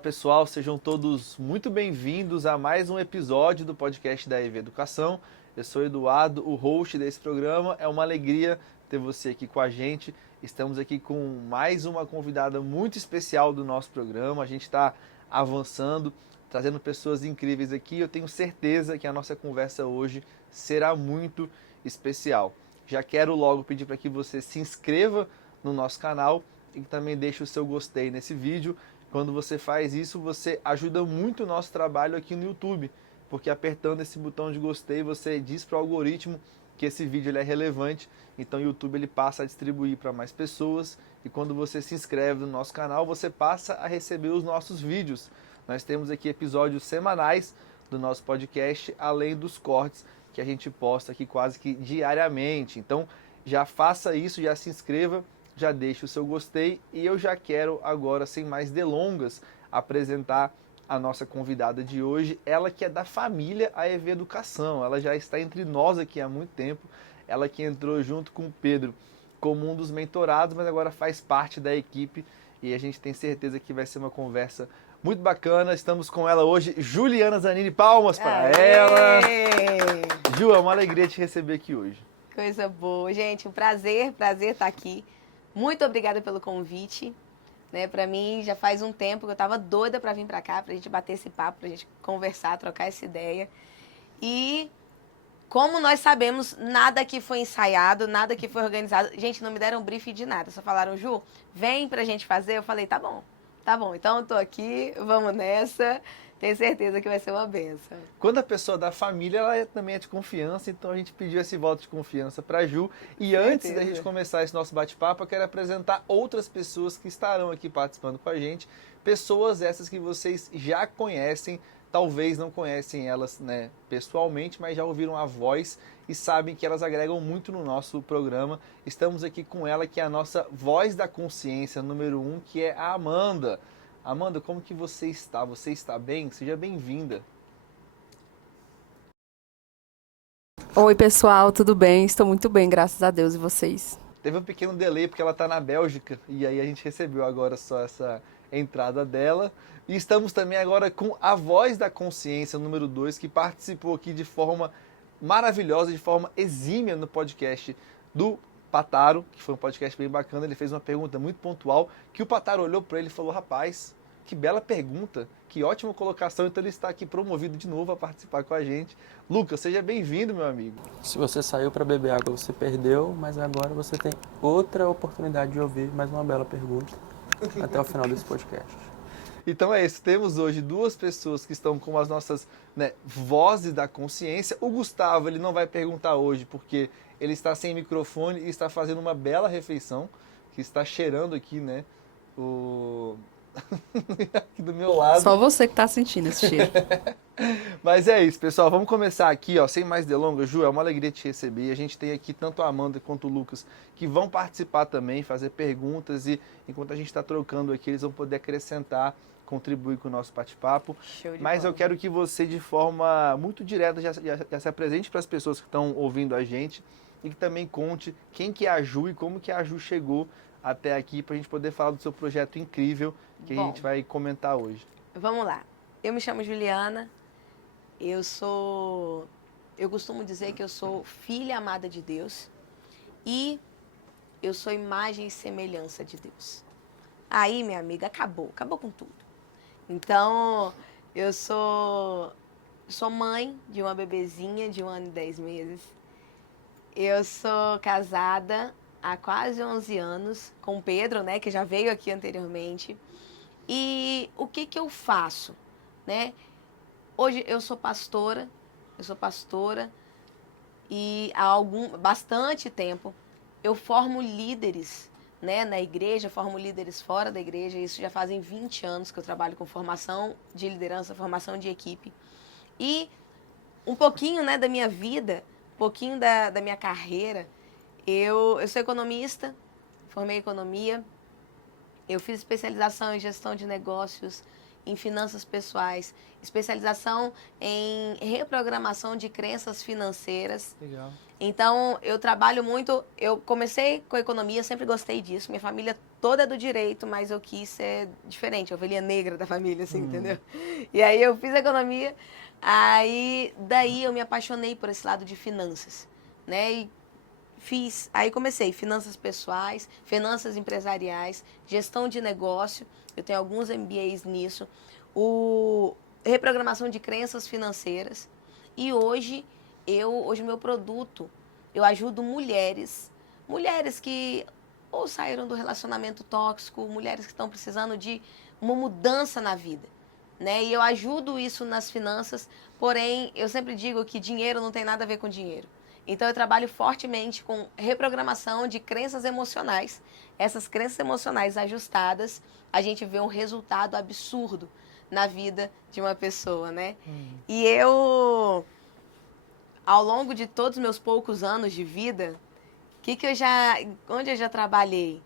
pessoal, sejam todos muito bem-vindos a mais um episódio do podcast da EV Educação. Eu sou Eduardo, o host desse programa. É uma alegria ter você aqui com a gente. Estamos aqui com mais uma convidada muito especial do nosso programa. A gente está avançando, trazendo pessoas incríveis aqui. Eu tenho certeza que a nossa conversa hoje será muito especial. Já quero logo pedir para que você se inscreva no nosso canal e também deixe o seu gostei nesse vídeo. Quando você faz isso, você ajuda muito o nosso trabalho aqui no YouTube, porque apertando esse botão de gostei, você diz para o algoritmo que esse vídeo ele é relevante, então o YouTube ele passa a distribuir para mais pessoas, e quando você se inscreve no nosso canal, você passa a receber os nossos vídeos. Nós temos aqui episódios semanais do nosso podcast, além dos cortes que a gente posta aqui quase que diariamente. Então já faça isso, já se inscreva, já deixe o seu gostei, e eu já quero agora, sem mais delongas, apresentar a nossa convidada de hoje, ela que é da família AEV Educação, ela já está entre nós aqui há muito tempo, ela que entrou junto com o Pedro como um dos mentorados, mas agora faz parte da equipe, e a gente tem certeza que vai ser uma conversa muito bacana. Estamos com ela hoje, Juliana Zanini, palmas para ela! Ju, é uma alegria te receber aqui hoje. Coisa boa, gente, um prazer estar aqui. Muito obrigada pelo convite, né? Para mim já faz um tempo que eu estava doida para vir para cá, para a gente bater esse papo, para a gente conversar, trocar essa ideia. E como nós sabemos, nada aqui foi ensaiado, nada aqui foi organizado. Gente, não me deram briefing de nada, só falaram, Ju, vem pra gente fazer. Eu falei, tá bom, então eu tô aqui, vamos nessa. Tenho certeza que vai ser uma benção. Quando a pessoa da família, ela também é de confiança, então a gente pediu esse voto de confiança para a Ju. E antes da gente começar esse nosso bate-papo, eu quero apresentar outras pessoas que estarão aqui participando com a gente. Pessoas essas que vocês já conhecem, talvez não conhecem elas, né, pessoalmente, mas já ouviram a voz e sabem que elas agregam muito no nosso programa. Estamos aqui com ela, que é a nossa voz da consciência número 1, que é a Amanda. Amanda, como que você está? Você está bem? Seja bem-vinda. Oi, pessoal, tudo bem? Estou muito bem, graças a Deus, e vocês? Teve um pequeno delay porque ela está na Bélgica e aí a gente recebeu agora só essa entrada dela. E estamos também agora com a voz da consciência número 2, que participou aqui de forma maravilhosa, de forma exímia no podcast do Pataro, que foi um podcast bem bacana. Ele fez uma pergunta muito pontual, que o Pataro olhou para ele e falou, rapaz, que bela pergunta, que ótima colocação. Então ele está aqui promovido de novo a participar com a gente. Lucas, seja bem-vindo, meu amigo. Se você saiu para beber água, você perdeu, mas agora você tem outra oportunidade de ouvir mais uma bela pergunta até o final desse podcast. Então é isso, temos hoje duas pessoas que estão com as nossas, né, vozes da consciência. O Gustavo, ele não vai perguntar hoje porque ele está sem microfone e está fazendo uma bela refeição, que está cheirando aqui, né, aqui do meu lado. Só você que está sentindo esse cheiro. Mas é isso, pessoal, vamos começar aqui, ó, sem mais delongas. Ju, é uma alegria te receber. A gente tem aqui tanto a Amanda quanto o Lucas que vão participar também, fazer perguntas, e enquanto a gente está trocando aqui, eles vão poder acrescentar, contribuir com o nosso bate-papo. Mas eu quero que você, de forma muito direta, já se apresente para as pessoas que estão ouvindo a gente e que também conte quem que é a Ju e como que a Ju chegou até aqui, para a gente poder falar do seu projeto incrível que a gente vai comentar hoje. Vamos lá. Eu me chamo Juliana. Eu costumo dizer que eu sou filha amada de Deus e eu sou imagem e semelhança de Deus. Aí, minha amiga, acabou com tudo. Então, eu sou mãe de uma bebezinha de 1 ano e 10 meses. Eu sou casada há quase 11 anos com o Pedro, né, que já veio aqui anteriormente. E o que eu faço, né? Hoje eu sou pastora e há bastante tempo eu formo líderes, né, na igreja, formo líderes fora da igreja. Isso já fazem 20 anos que eu trabalho com formação de liderança, formação de equipe. E um pouquinho, né, da minha vida, um pouquinho da minha carreira. Eu sou economista, formei economia, eu fiz especialização em gestão de negócios em finanças pessoais, especialização em reprogramação de crenças financeiras. Legal. Então, eu trabalho muito, eu comecei com economia, sempre gostei disso, minha família toda é do direito, mas eu quis ser diferente, a ovelha negra da família, assim, entendeu? E aí eu fiz economia, daí eu me apaixonei por esse lado de finanças, né? E aí comecei finanças pessoais, finanças empresariais, gestão de negócio, eu tenho alguns MBAs nisso, reprogramação de crenças financeiras, e hoje meu produto, eu ajudo mulheres que ou saíram do relacionamento tóxico, mulheres que estão precisando de uma mudança na vida, né? E eu ajudo isso nas finanças, porém, eu sempre digo que dinheiro não tem nada a ver com dinheiro. Então, eu trabalho fortemente com reprogramação de crenças emocionais. Essas crenças emocionais ajustadas, a gente vê um resultado absurdo na vida de uma pessoa, né? E eu, ao longo de todos os meus poucos anos de vida, onde eu já trabalhei?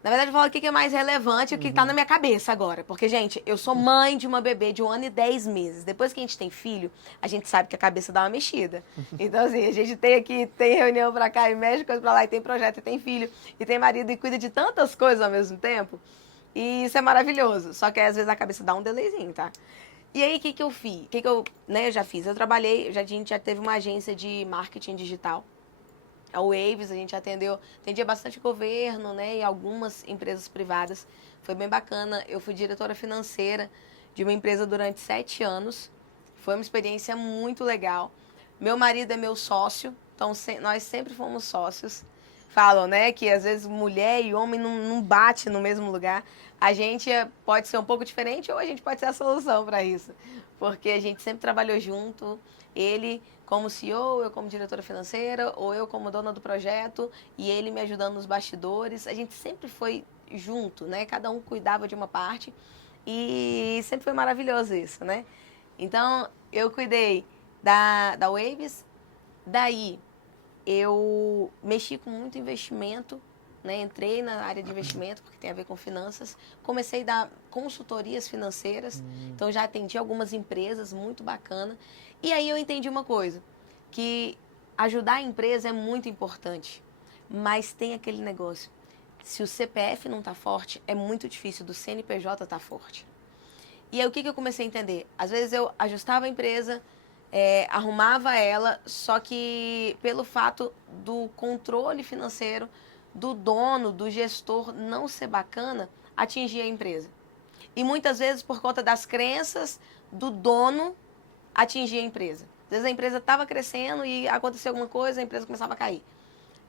Na verdade, eu falo o que é mais relevante, o que está na minha cabeça agora. Porque, gente, eu sou mãe de uma bebê de 1 ano e 10 meses. Depois que a gente tem filho, a gente sabe que a cabeça dá uma mexida. Então, assim, a gente tem reunião pra cá e mexe coisa pra lá, e tem projeto, e tem filho, e tem marido, e cuida de tantas coisas ao mesmo tempo. E isso é maravilhoso. Só que, às vezes, a cabeça dá um delayzinho, tá? E aí, o que eu fiz? Eu já fiz? Eu trabalhei, a gente já teve uma agência de marketing digital. A Waves, a gente atendia bastante governo, né, e algumas empresas privadas. Foi bem bacana. Eu fui diretora financeira de uma empresa durante 7 anos. Foi uma experiência muito legal. Meu marido é meu sócio, então nós sempre fomos sócios. Falam, né, que às vezes mulher e homem não bate no mesmo lugar. A gente pode ser um pouco diferente ou a gente pode ser a solução para isso. Porque a gente sempre trabalhou junto. Ele como CEO, eu como diretora financeira, ou eu como dona do projeto, e ele me ajudando nos bastidores. A gente sempre foi junto, né? Cada um cuidava de uma parte, e sempre foi maravilhoso isso, né? Então, eu cuidei da Waves, daí eu mexi com muito investimento, né? Entrei na área de investimento, porque tem a ver com finanças. Comecei a dar consultorias financeiras, então já atendi algumas empresas, muito bacana. E aí eu entendi uma coisa, que ajudar a empresa é muito importante, mas tem aquele negócio, se o CPF não está forte, é muito difícil do CNPJ estar forte. E aí o que eu comecei a entender? Às vezes eu ajustava a empresa, arrumava ela, só que pelo fato do controle financeiro, do dono, do gestor não ser bacana, atingia a empresa. E muitas vezes por conta das crenças do dono, atingir a empresa. Às vezes a empresa estava crescendo e aconteceu alguma coisa, a empresa começava a cair.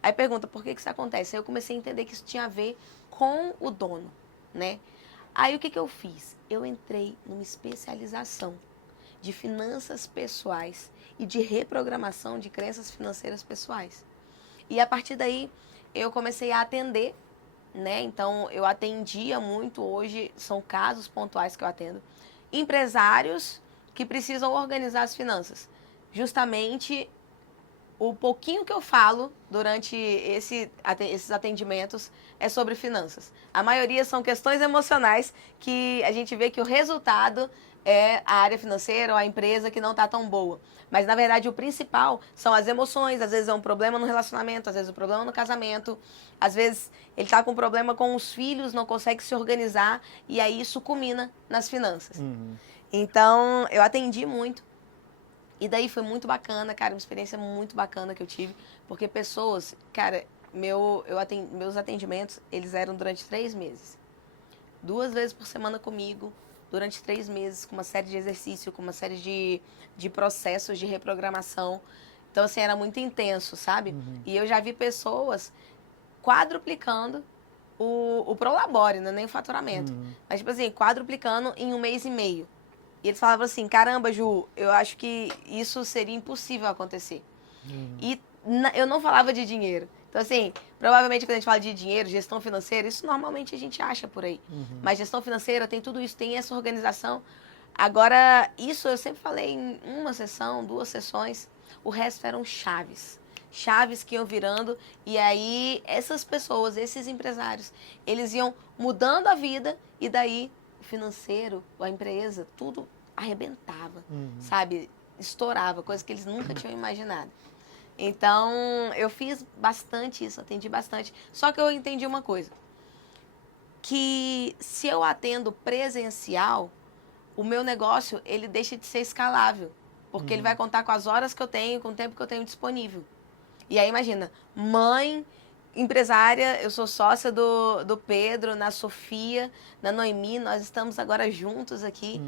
Aí pergunta, por que isso acontece? Aí eu comecei a entender que isso tinha a ver com o dono, né? Aí o que eu fiz? Eu entrei numa especialização de finanças pessoais e de reprogramação de crenças financeiras pessoais. E a partir daí eu comecei a atender, né? Então eu atendia muito, hoje são casos pontuais que eu atendo, empresários que precisam organizar as finanças. Justamente o pouquinho que eu falo durante esses atendimentos é sobre finanças. A maioria são questões emocionais que a gente vê que o resultado é a área financeira ou a empresa que não está tão boa. Mas, na verdade, o principal são as emoções. Às vezes é um problema no relacionamento, às vezes é um problema no casamento. Às vezes ele está com um problema com os filhos, não consegue se organizar e aí isso culmina nas finanças. Então, eu atendi muito. E daí foi muito bacana, cara, uma experiência muito bacana que eu tive. Porque pessoas, cara, meus atendimentos, eles eram durante 3 meses. 2 vezes por semana comigo, durante 3 meses, com uma série de exercícios, com uma série de processos de reprogramação. Então, assim, era muito intenso, sabe? E eu já vi pessoas quadruplicando o Prolabore, não é nem o faturamento. Mas, tipo assim, quadruplicando em 1 mês e meio. E eles falavam assim, caramba, Ju, eu acho que isso seria impossível acontecer. E eu não falava de dinheiro. Então, assim, provavelmente quando a gente fala de dinheiro, gestão financeira, isso normalmente a gente acha por aí. Mas gestão financeira tem tudo isso, tem essa organização. Agora, isso eu sempre falei em 1 sessão, 2 sessões, o resto eram chaves. Chaves que iam virando, e aí essas pessoas, esses empresários, eles iam mudando a vida, e daí financeiro, a empresa, tudo arrebentava, sabe? Estourava, coisa que eles nunca tinham imaginado. Então, eu fiz bastante isso, atendi bastante. Só que eu entendi uma coisa, que se eu atendo presencial, o meu negócio, ele deixa de ser escalável, porque ele vai contar com as horas que eu tenho, com o tempo que eu tenho disponível. E aí, imagina, mãe, empresária, eu sou sócia do Pedro, na Sofia, na Noemi, nós estamos agora juntos aqui.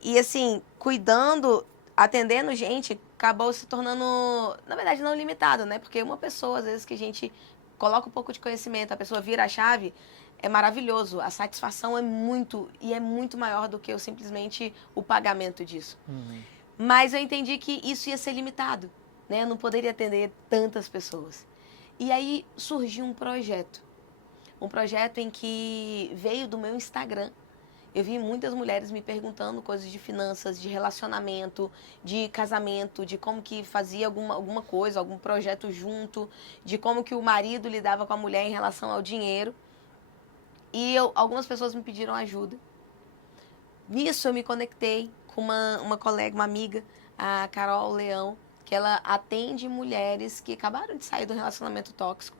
E assim, cuidando, atendendo gente, acabou se tornando, na verdade, não limitado, né? Porque uma pessoa, às vezes, que a gente coloca um pouco de conhecimento, a pessoa vira a chave, é maravilhoso. A satisfação é muito maior do que simplesmente o pagamento disso. Mas eu entendi que isso ia ser limitado, né? Eu não poderia atender tantas pessoas. E aí surgiu um projeto em que veio do meu Instagram. Eu vi muitas mulheres me perguntando coisas de finanças, de relacionamento, de casamento, de como que fazia alguma coisa, algum projeto junto, de como que o marido lidava com a mulher em relação ao dinheiro. E algumas pessoas me pediram ajuda. Nisso eu me conectei com uma colega, uma amiga, a Carol Leão, que ela atende mulheres que acabaram de sair do relacionamento tóxico.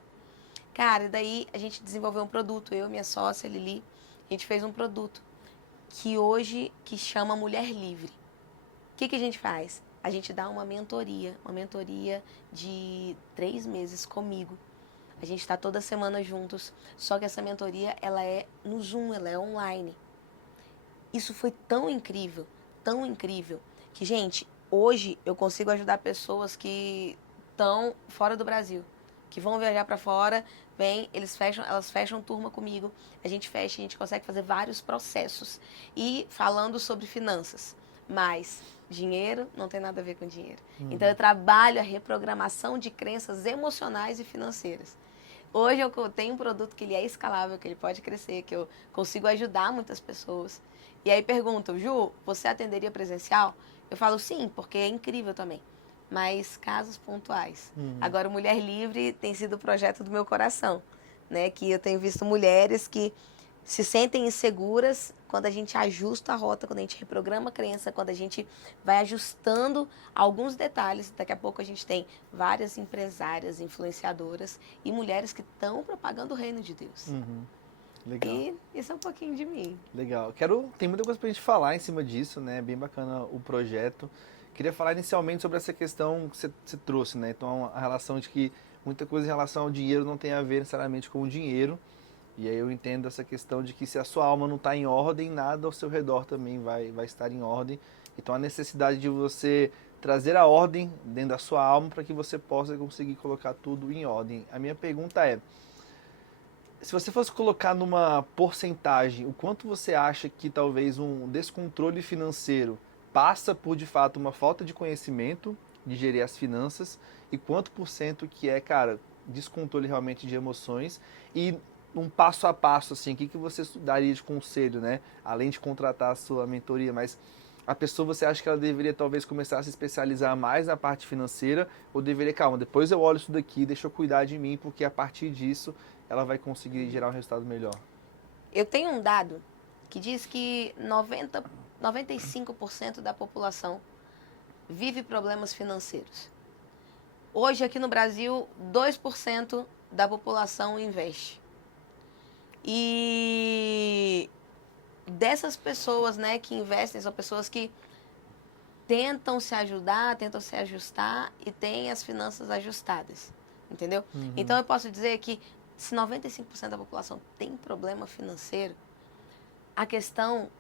Cara, e daí a gente desenvolveu um produto, eu e minha sócia, Lili, a gente fez um produto que chama Mulher Livre. O que a gente faz? A gente dá uma mentoria de 3 meses comigo. A gente está toda semana juntos, só que essa mentoria, ela é no Zoom, ela é online. Isso foi tão incrível, que, gente, hoje eu consigo ajudar pessoas que estão fora do Brasil, que vão viajar para fora, elas fecham turma comigo, a gente consegue fazer vários processos. E falando sobre finanças, mas dinheiro não tem nada a ver com dinheiro. Então eu trabalho a reprogramação de crenças emocionais e financeiras. Hoje eu tenho um produto que ele é escalável, que ele pode crescer, que eu consigo ajudar muitas pessoas. E aí perguntam, Ju, você atenderia presencial? Eu falo sim, porque é incrível também. Mas casos pontuais. Agora, o Mulher Livre tem sido o projeto do meu coração, né? Que eu tenho visto mulheres que se sentem inseguras quando a gente ajusta a rota, quando a gente reprograma a crença, quando a gente vai ajustando alguns detalhes. Daqui a pouco a gente tem várias empresárias, influenciadoras e mulheres que estão propagando o reino de Deus. Legal. E isso é um pouquinho de mim. Legal. Tem muita coisa pra gente falar em cima disso, né? Bem bacana o projeto. Queria falar inicialmente sobre essa questão que você trouxe, né? Então, a relação de que muita coisa em relação ao dinheiro não tem a ver necessariamente com o dinheiro. E aí eu entendo essa questão de que se a sua alma não está em ordem, nada ao seu redor também vai estar em ordem. Então, a necessidade de você trazer a ordem dentro da sua alma para que você possa conseguir colocar tudo em ordem. A minha pergunta é, se você fosse colocar numa porcentagem, o quanto você acha que talvez um descontrole financeiro passa por, de fato, uma falta de conhecimento de gerir as finanças e quanto por cento que é, cara, descontrole realmente de emoções e um passo a passo, assim, o que você daria de conselho, né? Além de contratar a sua mentoria, mas a pessoa, você acha que ela deveria talvez começar a se especializar mais na parte financeira ou deveria, calma, depois eu olho isso daqui, deixa eu cuidar de mim, porque a partir disso ela vai conseguir gerar um resultado melhor? Eu tenho um dado que diz que 95% da população vive problemas financeiros. Hoje, aqui no Brasil, 2% da população investe. E dessas pessoas, né, que investem, são pessoas que tentam se ajudar, tentam se ajustar e têm as finanças ajustadas, entendeu? Então, eu posso dizer que se 95% da população tem problema financeiro, a questão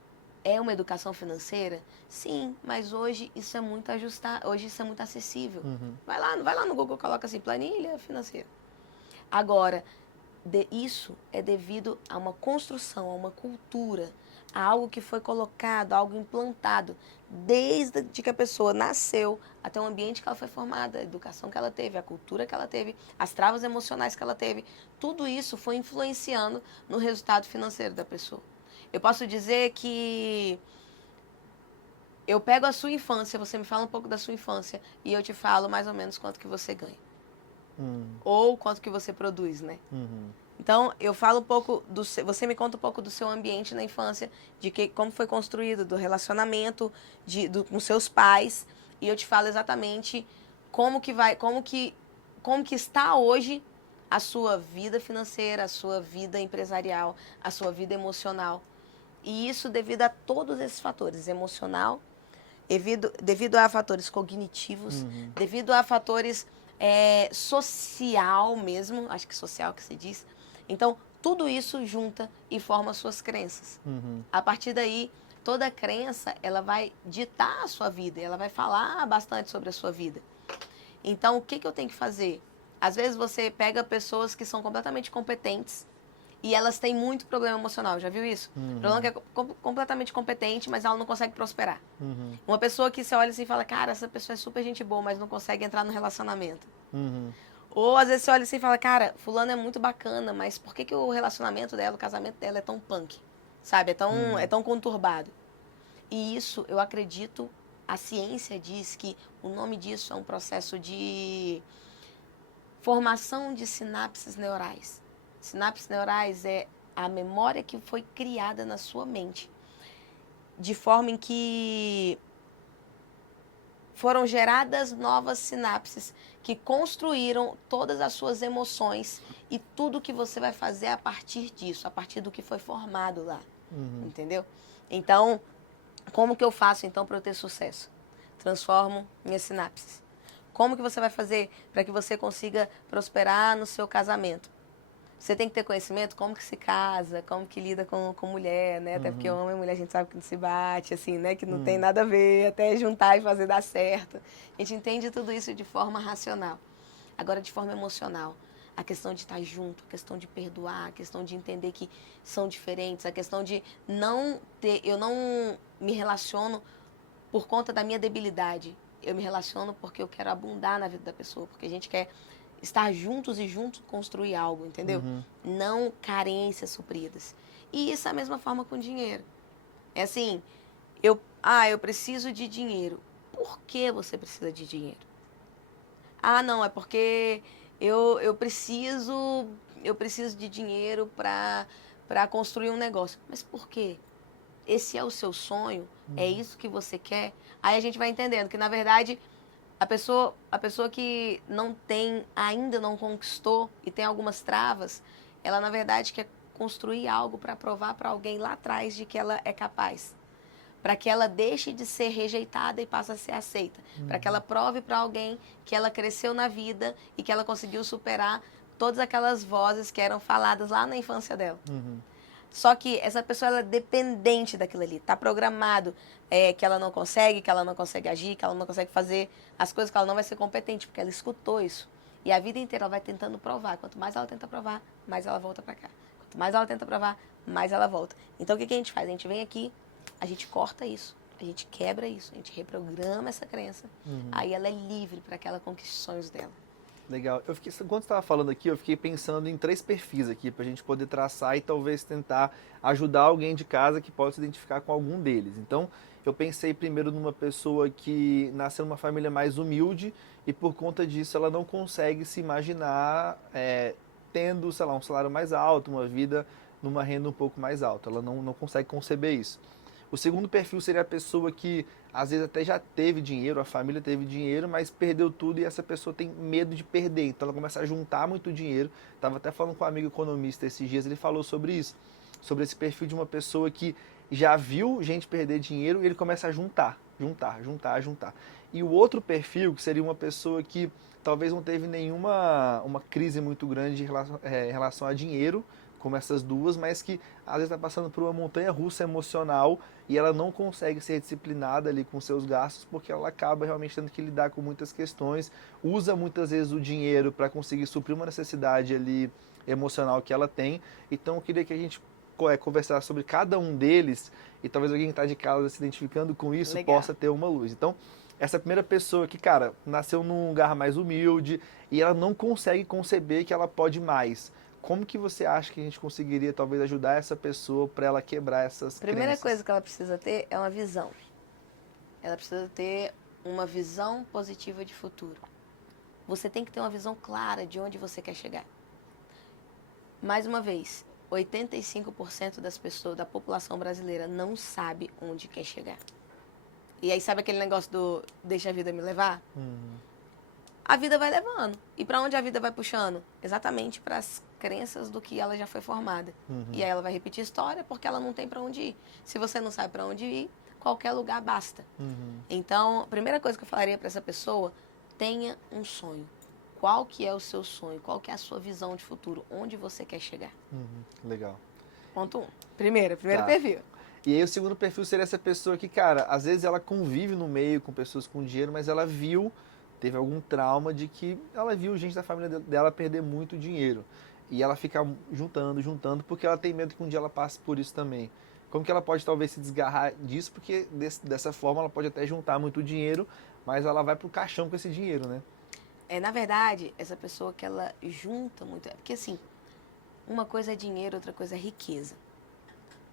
é uma educação financeira? Sim, mas hoje isso é muito ajustado, hoje isso é muito acessível. Vai lá no Google, coloca assim, planilha financeira. Agora, isso é devido a uma construção, a uma cultura, a algo que foi colocado, algo implantado, desde que a pessoa nasceu até o ambiente que ela foi formada, a educação que ela teve, a cultura que ela teve, as travas emocionais que ela teve. Tudo isso foi influenciando no resultado financeiro da pessoa. Eu posso dizer que eu pego a sua infância, você me fala um pouco da sua infância e eu te falo mais ou menos quanto que você ganha. Ou quanto que você produz, né? Então, eu falo um pouco você me conta um pouco do seu ambiente na infância, de como foi construído, do relacionamento com seus pais, e eu te falo exatamente como que está hoje a sua vida financeira, a sua vida empresarial, a sua vida emocional. E isso devido a todos esses fatores, emocional, devido a fatores cognitivos, devido a fatores social mesmo, acho que social que se diz. Então, tudo isso junta e forma suas crenças. A partir daí, toda crença, ela vai ditar a sua vida, ela vai falar bastante sobre a sua vida. Então, o que eu tenho que fazer? Às vezes você pega pessoas que são completamente competentes e elas têm muito problema emocional, já viu isso? Problema que é completamente competente, mas ela não consegue prosperar. Uma pessoa que você olha assim e fala, cara, essa pessoa é super gente boa, mas não consegue entrar no relacionamento. Ou às vezes você olha assim e fala, cara, fulano é muito bacana, mas por que o relacionamento dela, o casamento dela é tão punk? Sabe? É tão conturbado. E isso, eu acredito, a ciência diz que o nome disso é um processo de formação de sinapses neurais. Sinapses neurais é a memória que foi criada na sua mente, de forma em que foram geradas novas sinapses que construíram todas as suas emoções e tudo que você vai fazer a partir disso, a partir do que foi formado lá. Entendeu? Então, como que eu faço então para eu ter sucesso? Transformo minhas sinapses. Como que você vai fazer para que você consiga prosperar no seu casamento? Você tem que ter conhecimento como que se casa, como que lida com mulher, né? Até porque homem e mulher a gente sabe que não se bate, assim, né? Que não tem nada a ver, até juntar e fazer dar certo. A gente entende tudo isso de forma racional. Agora, de forma emocional. A questão de estar junto, a questão de perdoar, a questão de entender que são diferentes, a questão de eu não me relaciono por conta da minha debilidade. Eu me relaciono porque eu quero abundar na vida da pessoa, porque a gente quer estar juntos e juntos construir algo, entendeu? Não carências supridas. E isso é a mesma forma com dinheiro. É assim, eu preciso de dinheiro. Por que você precisa de dinheiro? Ah, não, é porque eu preciso de dinheiro para construir um negócio. Mas por quê? Esse é o seu sonho? É isso que você quer? Aí a gente vai entendendo que, na verdade, a pessoa que ainda não conquistou e tem algumas travas, ela, na verdade, quer construir algo para provar para alguém lá atrás de que ela é capaz. Para que ela deixe de ser rejeitada e passe a ser aceita. Para que ela prove para alguém que ela cresceu na vida e que ela conseguiu superar todas aquelas vozes que eram faladas lá na infância dela. Só que essa pessoa ela é dependente daquilo ali. Está programado que ela não consegue agir, que ela não consegue fazer as coisas, que ela não vai ser competente, porque ela escutou isso. E a vida inteira ela vai tentando provar. Quanto mais ela tenta provar, mais ela volta para cá. Quanto mais ela tenta provar, mais ela volta. Então o que a gente faz? A gente vem aqui, a gente corta isso, a gente quebra isso, a gente reprograma essa crença. Aí ela é livre para que ela conquiste os sonhos dela. Legal. Enquanto você estava falando aqui, eu fiquei pensando em 3 perfis aqui para a gente poder traçar e talvez tentar ajudar alguém de casa que possa se identificar com algum deles. Então, eu pensei primeiro numa pessoa que nasceu numa família mais humilde e por conta disso ela não consegue se imaginar tendo, sei lá, um salário mais alto, uma vida numa renda um pouco mais alta. Ela não consegue conceber isso. O segundo perfil seria a pessoa que às vezes até já teve dinheiro, a família teve dinheiro, mas perdeu tudo e essa pessoa tem medo de perder. Então ela começa a juntar muito dinheiro. Estava até falando com um amigo economista esses dias, ele falou sobre isso, sobre esse perfil de uma pessoa que já viu gente perder dinheiro e ele começa a juntar. E o outro perfil, que seria uma pessoa que talvez não teve nenhuma uma crise muito grande em relação a dinheiro, como essas duas, mas que às vezes está passando por uma montanha-russa emocional e ela não consegue ser disciplinada ali com seus gastos porque ela acaba realmente tendo que lidar com muitas questões, usa muitas vezes o dinheiro para conseguir suprir uma necessidade ali emocional que ela tem. Então eu queria que a gente conversasse sobre cada um deles e talvez alguém que está de casa se identificando com isso Legal. Possa ter uma luz. Então, essa primeira pessoa que, cara, nasceu num lugar mais humilde e ela não consegue conceber que ela pode mais. Como que você acha que a gente conseguiria talvez ajudar essa pessoa para ela quebrar essas Primeira crenças? coisa que ela precisa ter é uma visão. Ela precisa ter uma visão positiva de futuro. Você tem que ter uma visão clara de onde você quer chegar. Mais uma vez, 85% das pessoas, da população brasileira não sabe onde quer chegar. E aí sabe aquele negócio do deixa a vida me levar? A vida vai levando. E para onde a vida vai puxando? Exatamente para as crenças do que ela já foi formada. E aí ela vai repetir a história porque ela não tem para onde ir. Se você não sabe para onde ir, qualquer lugar basta. Então, a primeira coisa que eu falaria para essa pessoa, tenha um sonho. Qual que é o seu sonho? Qual que é a sua visão de futuro? Onde você quer chegar? Legal. Ponto 1. Primeiro Tá. perfil. E aí o segundo perfil seria essa pessoa que, cara, às vezes ela convive no meio com pessoas com dinheiro, mas ela teve algum trauma de que ela viu gente da família dela perder muito dinheiro. E ela fica juntando, porque ela tem medo que um dia ela passe por isso também. Como que ela pode talvez se desgarrar disso? Porque dessa forma ela pode até juntar muito dinheiro, mas ela vai pro caixão com esse dinheiro, né? Na verdade, essa pessoa que ela junta muito... Porque assim, uma coisa é dinheiro, outra coisa é riqueza.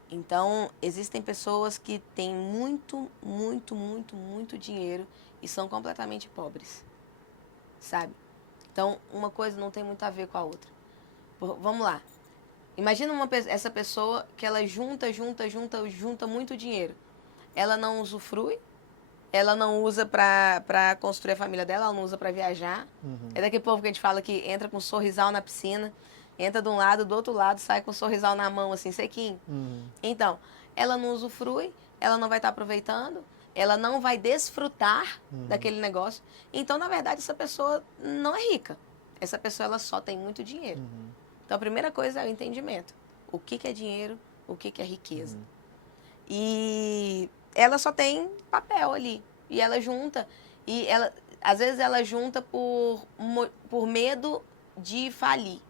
Então, existem pessoas que têm muito dinheiro e são completamente pobres, sabe? Então, uma coisa não tem muito a ver com a outra. Vamos lá. Imagina essa pessoa que ela junta muito dinheiro. Ela não usufrui, ela não usa pra construir a família dela, ela não usa pra viajar. É daquele povo que a gente fala que entra com um sorrisal na piscina, entra de um lado, do outro lado, sai com um sorrisal na mão, assim, sequinho. Então, ela não usufrui, ela não vai estar aproveitando, ela não vai desfrutar daquele negócio. Então, na verdade, essa pessoa não é rica. Essa pessoa, ela só tem muito dinheiro. Então, a primeira coisa é o entendimento. O que é dinheiro, o que é riqueza. E ela só tem papel ali. E ela junta. E ela, às vezes ela junta por medo de falir.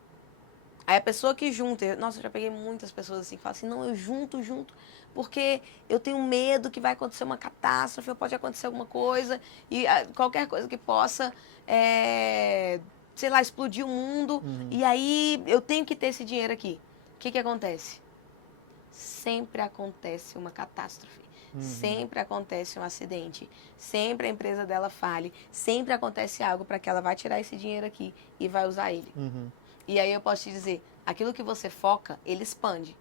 Aí a pessoa que junta... Nossa, eu já peguei muitas pessoas assim que falam assim, não, eu junto, porque eu tenho medo que vai acontecer uma catástrofe, ou pode acontecer alguma coisa, e qualquer coisa que possa, sei lá, explodir o mundo, e aí eu tenho que ter esse dinheiro aqui. O que acontece? Sempre acontece uma catástrofe. Sempre acontece um acidente. Sempre a empresa dela fale. Sempre acontece algo para que ela vai tirar esse dinheiro aqui e vai usar ele. E aí eu posso te dizer, aquilo que você foca, ele expande.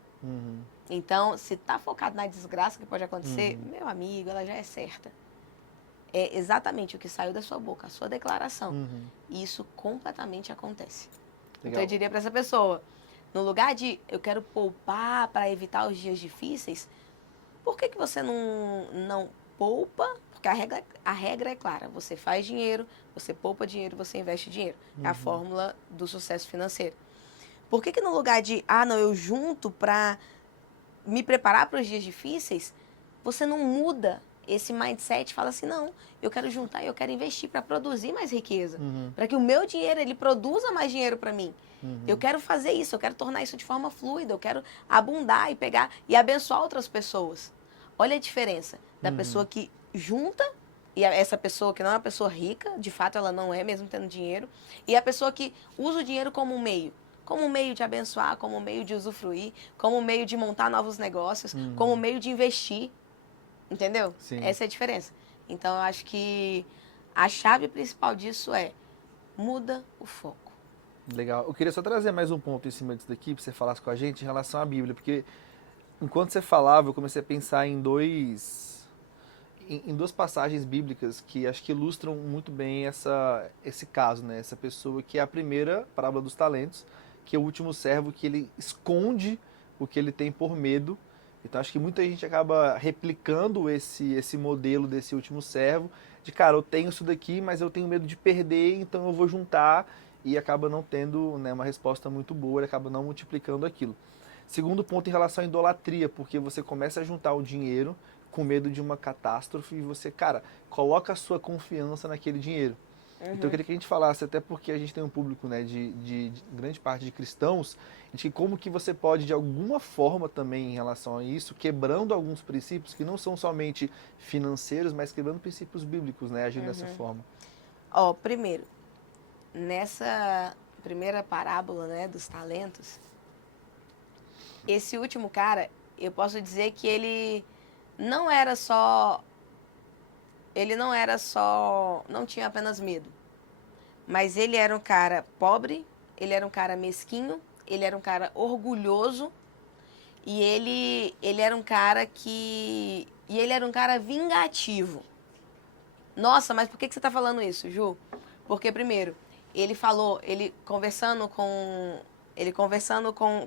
Então, se tá focado na desgraça que pode acontecer, meu amigo, ela já é certa. É exatamente o que saiu da sua boca, a sua declaração. E isso completamente acontece. Legal. Então eu diria para essa pessoa, no lugar de eu quero poupar para evitar os dias difíceis, por que você não poupa? Porque a regra é clara, você faz dinheiro, você poupa dinheiro, você investe dinheiro. É a fórmula do sucesso financeiro. Por que no lugar de, não, eu junto para me preparar para os dias difíceis, você não muda esse mindset e fala assim, não, eu quero juntar, eu quero investir para produzir mais riqueza. Para que o meu dinheiro, ele produza mais dinheiro para mim. Eu quero fazer isso, eu quero tornar isso de forma fluida, eu quero abundar e pegar e abençoar outras pessoas. Olha a diferença da pessoa que junta, e essa pessoa que não é uma pessoa rica, de fato ela não é, mesmo tendo dinheiro, e a pessoa que usa o dinheiro como um meio de abençoar, como um meio de usufruir, como um meio de montar novos negócios, como um meio de investir. Entendeu? Sim. Essa é a diferença. Então, eu acho que a chave principal disso é muda o foco. Legal. Eu queria só trazer mais um ponto em cima disso daqui, para você falasse com a gente em relação à Bíblia, porque enquanto você falava, eu comecei a pensar em duas passagens bíblicas que acho que ilustram muito bem esse caso, né? Essa pessoa que é a primeira parábola dos talentos, que é o último servo que ele esconde o que ele tem por medo. Então acho que muita gente acaba replicando esse modelo desse último servo, de cara, eu tenho isso daqui, mas eu tenho medo de perder, então eu vou juntar, e acaba não tendo, né, uma resposta muito boa, ele acaba não multiplicando aquilo. Segundo ponto em relação à idolatria, porque você começa a juntar o dinheiro com medo de uma catástrofe e você, cara, coloca a sua confiança naquele dinheiro. Então eu queria que a gente falasse, até porque a gente tem um público, né, de grande parte de cristãos, de como que você pode, de alguma forma também em relação a isso, quebrando alguns princípios que não são somente financeiros, mas quebrando princípios bíblicos, né, agindo dessa forma. Primeiro, nessa primeira parábola, né, dos talentos, esse último cara, eu posso dizer que ele não tinha apenas medo, mas ele era um cara pobre, ele era um cara mesquinho, ele era um cara orgulhoso e ele era um cara que... E ele era um cara vingativo. Nossa, mas por que você tá falando isso, Ju? Porque, primeiro, ele falou, ele conversando com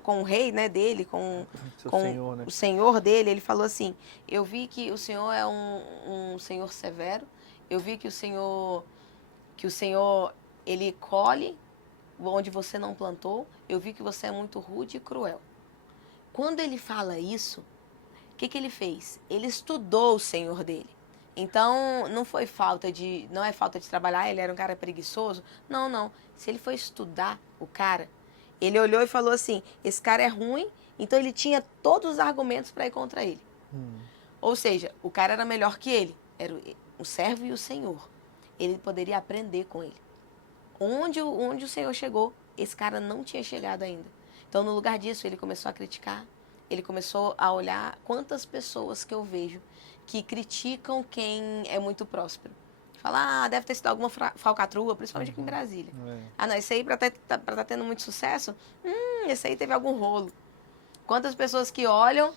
o rei, né, dele, com Senhor, né? o senhor dele, ele falou assim, eu vi que o senhor é um senhor severo, eu vi que o senhor, ele colhe onde você não plantou, eu vi que você é muito rude e cruel. Quando ele fala isso, o que ele fez? Ele estudou o senhor dele. Então, não é falta de trabalhar, ele era um cara preguiçoso. Não, não. Se ele foi estudar o cara, ele olhou e falou assim, esse cara é ruim, então ele tinha todos os argumentos para ir contra ele. Ou seja, o cara era melhor que ele, era o servo e o senhor. Ele poderia aprender com ele. Onde o senhor chegou, esse cara não tinha chegado ainda. Então, no lugar disso, ele começou a criticar, ele começou a olhar quantas pessoas que eu vejo que criticam quem é muito próspero. Fala, deve ter sido alguma falcatrua, principalmente aqui em Brasília. Não, esse aí, para tá tendo muito sucesso, esse aí teve algum rolo. Quantas pessoas que olham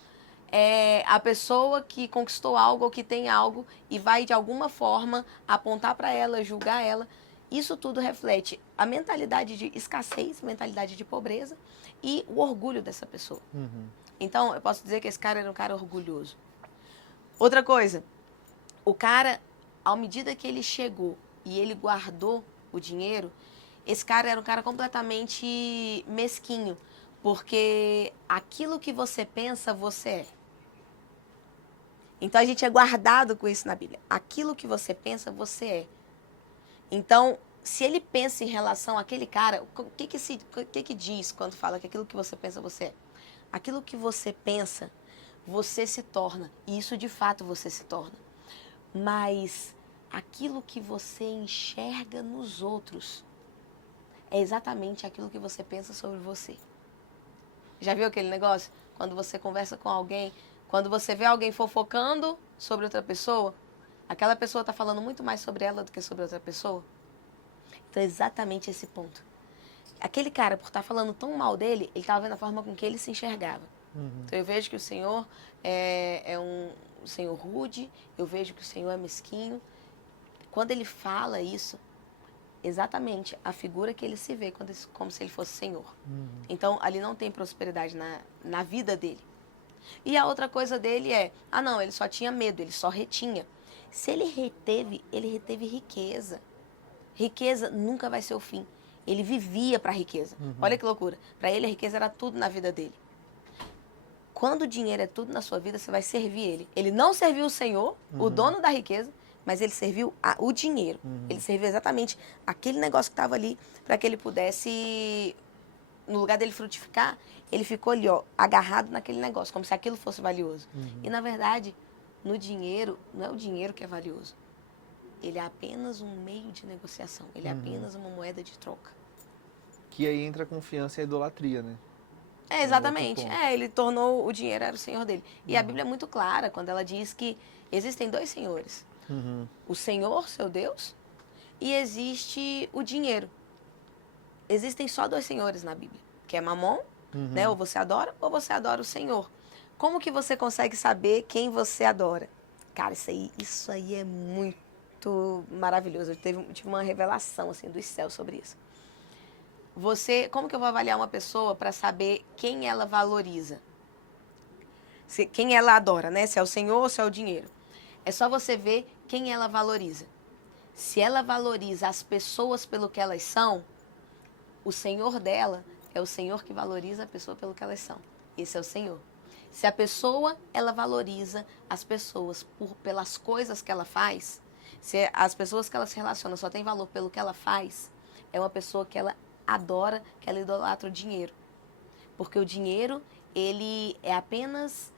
a pessoa que conquistou algo ou que tem algo e vai, de alguma forma, apontar para ela, julgar ela. Isso tudo reflete a mentalidade de escassez, mentalidade de pobreza e o orgulho dessa pessoa. Então, eu posso dizer que esse cara era um cara orgulhoso. Outra coisa, o cara, à medida que ele chegou e ele guardou o dinheiro, esse cara era um cara completamente mesquinho, porque aquilo que você pensa, você é. Então, a gente é guardado com isso na Bíblia. Aquilo que você pensa, você é. Então, se ele pensa em relação àquele cara, o que diz quando fala que aquilo que você pensa, você é? Aquilo que você pensa, você se torna. E isso, de fato, você se torna. Mas aquilo que você enxerga nos outros é exatamente aquilo que você pensa sobre você. Já viu aquele negócio? Quando você conversa com alguém, quando você vê alguém fofocando sobre outra pessoa, aquela pessoa está falando muito mais sobre ela do que sobre outra pessoa. Então é exatamente esse ponto. Aquele cara, por estar falando tão mal dele, ele estava vendo a forma com que ele se enxergava. Então eu vejo que o Senhor é um Senhor rude, eu vejo que o Senhor é mesquinho. Quando ele fala isso, exatamente a figura que ele se vê, como se ele fosse Senhor. Então ali não tem prosperidade na vida dele. E a outra coisa dele é, não, ele só tinha medo, ele só retinha. Se ele reteve riqueza. Riqueza nunca vai ser o fim. Ele vivia para a riqueza. Olha que loucura. Para ele, a riqueza era tudo na vida dele. Quando o dinheiro é tudo na sua vida, você vai servir ele. Ele não serviu o Senhor, o dono da riqueza, mas ele serviu o dinheiro. Ele serviu exatamente aquele negócio que estava ali para que ele pudesse, no lugar dele frutificar, ele ficou ali, agarrado naquele negócio, como se aquilo fosse valioso. E, na verdade, no dinheiro, não é o dinheiro que é valioso. Ele é apenas um meio de negociação. Ele é apenas uma moeda de troca. Que aí entra a confiança e a idolatria, né? Exatamente. Ele tornou o dinheiro, era o senhor dele. E a Bíblia é muito clara quando ela diz que existem dois senhores. O Senhor, seu Deus, e existe o dinheiro. Existem só dois senhores na Bíblia, que é Mamon, né? Ou você adora o Senhor. Como que você consegue saber quem você adora? Cara, isso aí é muito maravilhoso. Eu tive uma revelação assim dos céus sobre isso. Como que eu vou avaliar uma pessoa para saber quem ela valoriza? Quem ela adora, né? Se é o Senhor ou se é o dinheiro. É só você ver quem ela valoriza. Se ela valoriza as pessoas pelo que elas são, o Senhor dela é o Senhor que valoriza a pessoa pelo que elas são. Esse é o Senhor. Se a pessoa, ela valoriza as pessoas pelas coisas que ela faz, se as pessoas que ela se relaciona só têm valor pelo que ela faz, é uma pessoa que ela adora, que ela idolatra o dinheiro. Porque o dinheiro, ele é apenas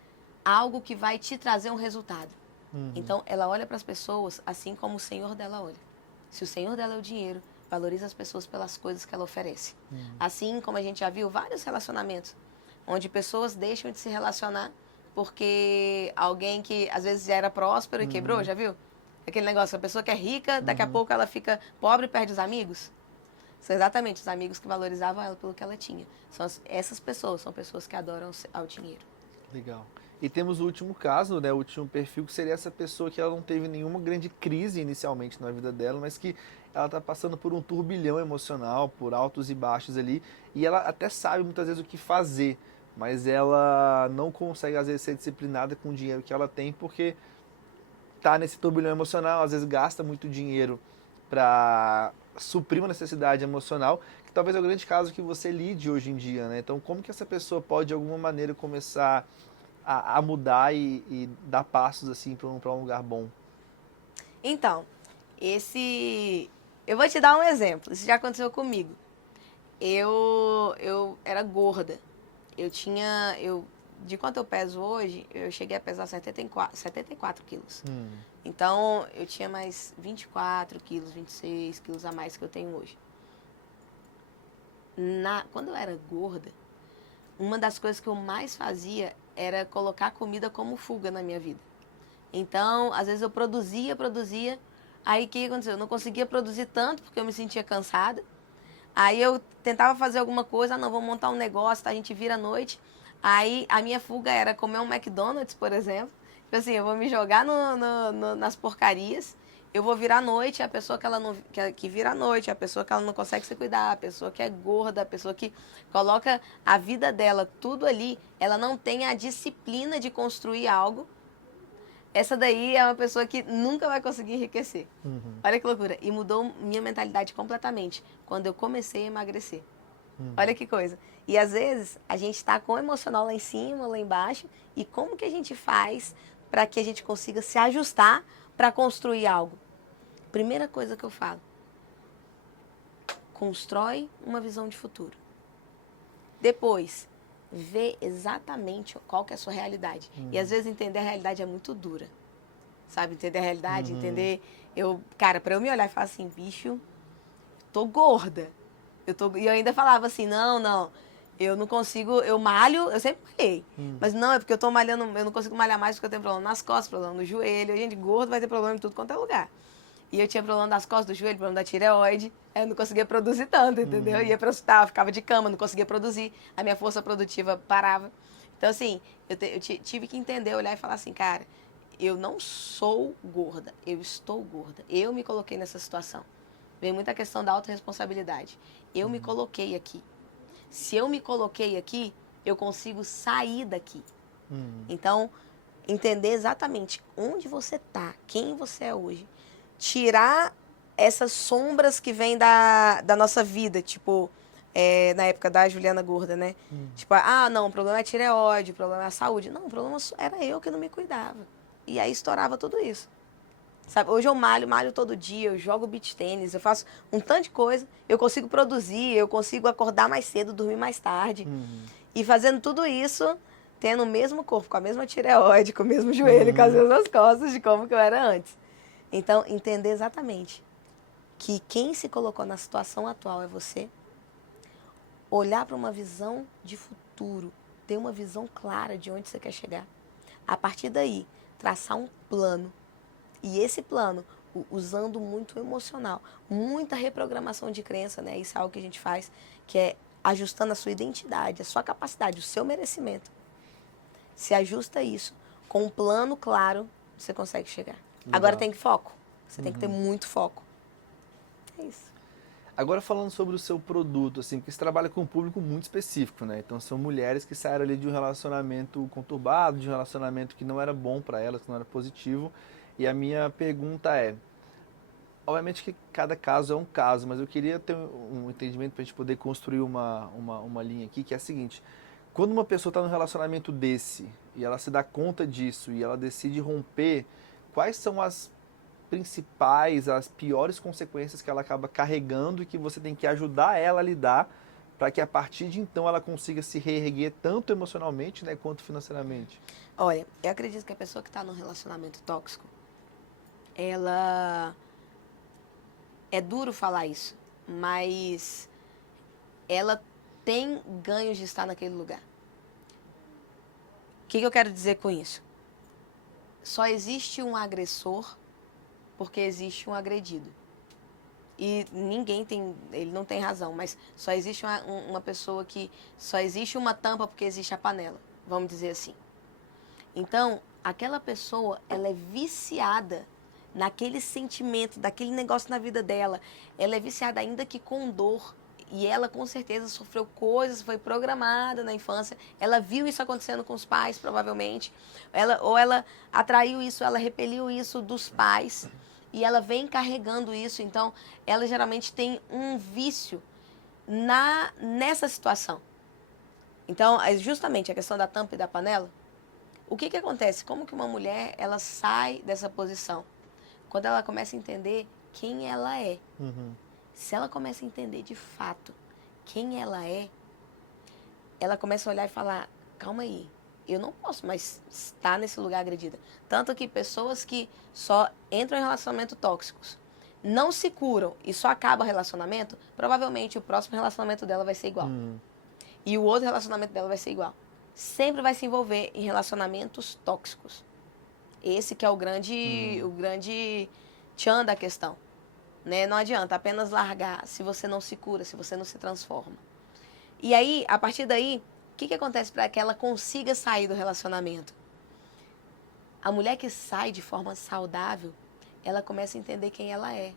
algo que vai te trazer um resultado. Então, ela olha para as pessoas assim como o Senhor dela olha. Se o Senhor dela é o dinheiro, valoriza as pessoas pelas coisas que ela oferece. Assim como a gente já viu vários relacionamentos, onde pessoas deixam de se relacionar porque alguém que às vezes já era próspero e quebrou, já viu? Aquele negócio, a pessoa que é rica, daqui a pouco ela fica pobre e perde os amigos. São exatamente os amigos que valorizavam ela pelo que ela tinha. Essas pessoas são pessoas que adoram ao dinheiro. Legal. E temos o último caso, né, o último perfil, que seria essa pessoa que ela não teve nenhuma grande crise inicialmente na vida dela, mas que ela está passando por um turbilhão emocional, por altos e baixos ali, e ela até sabe muitas vezes o que fazer, mas ela não consegue às vezes ser disciplinada com o dinheiro que ela tem, porque tá nesse turbilhão emocional, às vezes gasta muito dinheiro para suprir uma necessidade emocional, que talvez é o grande caso que você lide hoje em dia, né? Então, como que essa pessoa pode, de alguma maneira, começar a mudar e dar passos, assim, para um lugar bom? Então, eu vou te dar um exemplo. Isso já aconteceu comigo. Eu era gorda. De quanto eu peso hoje, eu cheguei a pesar 74 quilos. Então, eu tinha mais 24 quilos, 26 quilos a mais que eu tenho hoje. Quando eu era gorda, uma das coisas que eu mais fazia era colocar comida como fuga na minha vida. Então, às vezes eu produzia. Aí, o que aconteceu? Eu não conseguia produzir tanto porque eu me sentia cansada. Aí, eu tentava fazer alguma coisa. Não, vou montar um negócio, tá? A gente vira à noite. Aí, a minha fuga era comer um McDonald's, por exemplo. Tipo assim, eu vou me jogar nas porcarias. Eu vou virar à noite, a pessoa que vira à noite, a pessoa que ela não consegue se cuidar, a pessoa que é gorda, a pessoa que coloca a vida dela tudo ali, ela não tem a disciplina de construir algo. Essa daí é uma pessoa que nunca vai conseguir enriquecer. Olha que loucura. E mudou minha mentalidade completamente quando eu comecei a emagrecer. Olha que coisa. E às vezes a gente está com o emocional lá em cima, lá embaixo, e como que a gente faz para que a gente consiga se ajustar para construir algo? Primeira coisa que eu falo, constrói uma visão de futuro. Depois, vê exatamente qual que é a sua realidade. E às vezes entender a realidade é muito dura. Sabe, entender a realidade, entender... Cara, para eu me olhar e falar assim, bicho, tô gorda. E eu ainda falava assim, não, eu não consigo, eu malho, eu sempre malhei. Mas não, é porque eu tô malhando, eu não consigo malhar mais porque eu tenho problema nas costas, problema no joelho. Gente, gordo vai ter problema em tudo quanto é lugar. E eu tinha problema das costas, do joelho, problema da tireoide. Eu não conseguia produzir tanto, entendeu? Ia pro hospital, ficava de cama, não conseguia produzir. A minha força produtiva parava. Então, assim, eu tive que entender, olhar e falar assim, cara, eu não sou gorda, eu estou gorda. Eu me coloquei nessa situação. Vem muita questão da autorresponsabilidade. Eu me coloquei aqui. Se eu me coloquei aqui, eu consigo sair daqui. Então, entender exatamente onde você tá, quem você é hoje. Tirar essas sombras que vêm da nossa vida, tipo, na época da Juliana gorda, né? Tipo, não, o problema é a tireoide, o problema é a saúde. Não, o problema era eu que não me cuidava. E aí estourava tudo isso. Sabe? Hoje eu malho todo dia, eu jogo beach tênis, eu faço um tanto de coisa, eu consigo produzir, eu consigo acordar mais cedo, dormir mais tarde. E fazendo tudo isso, tendo o mesmo corpo, com a mesma tireoide, com o mesmo joelho, com as mesmas costas de como que eu era antes. Então, entender exatamente que quem se colocou na situação atual é você. Olhar para uma visão de futuro, ter uma visão clara de onde você quer chegar. A partir daí, traçar um plano. E esse plano, usando muito emocional, muita reprogramação de crença, né? Isso é algo que a gente faz, que é ajustando a sua identidade, a sua capacidade, o seu merecimento. Se ajusta isso, com um plano claro, você consegue chegar. Legal. Agora tem foco. Você tem que ter muito foco. É isso. Agora falando sobre o seu produto, assim, porque você trabalha com um público muito específico, né? Então são mulheres que saíram ali de um relacionamento conturbado, de um relacionamento que não era bom para elas, que não era positivo. E a minha pergunta é, obviamente que cada caso é um caso, mas eu queria ter um entendimento para a gente poder construir uma linha aqui, que é a seguinte: quando uma pessoa está num relacionamento desse, e ela se dá conta disso, e ela decide romper, quais são as principais, as piores consequências que ela acaba carregando e que você tem que ajudar ela a lidar para que a partir de então ela consiga se reerguer tanto emocionalmente, né, quanto financeiramente? Olha, eu acredito que a pessoa que está num relacionamento tóxico, ela... É duro falar isso, mas ela tem ganhos de estar naquele lugar. O que eu quero dizer com isso? Só existe um agressor porque existe um agredido. E ele não tem razão, mas só existe uma pessoa que, só existe uma tampa porque existe a panela, vamos dizer assim. Então, aquela pessoa, ela é viciada naquele sentimento, daquele negócio na vida dela. Ela é viciada ainda que com dor. E ela, com certeza, sofreu coisas, foi programada na infância. Ela viu isso acontecendo com os pais, provavelmente. Ou ela atraiu isso, ela repeliu isso dos pais. E ela vem carregando isso. Então, ela geralmente tem um vício nessa situação. Então, justamente a questão da tampa e da panela. O que acontece? Como que uma mulher, ela sai dessa posição? Quando ela começa a entender quem ela é. Se ela começa a entender de fato quem ela é, ela começa a olhar e falar, calma aí, eu não posso mais estar nesse lugar agredida. Tanto que pessoas que só entram em relacionamentos tóxicos, não se curam e só acaba o relacionamento, provavelmente o próximo relacionamento dela vai ser igual. E o outro relacionamento dela vai ser igual. Sempre vai se envolver em relacionamentos tóxicos. Esse que é o grande tchan da questão. Né? Não adianta apenas largar se você não se cura, se você não se transforma. E aí, a partir daí, o que acontece para que ela consiga sair do relacionamento? A mulher que sai de forma saudável, ela começa a entender quem ela é.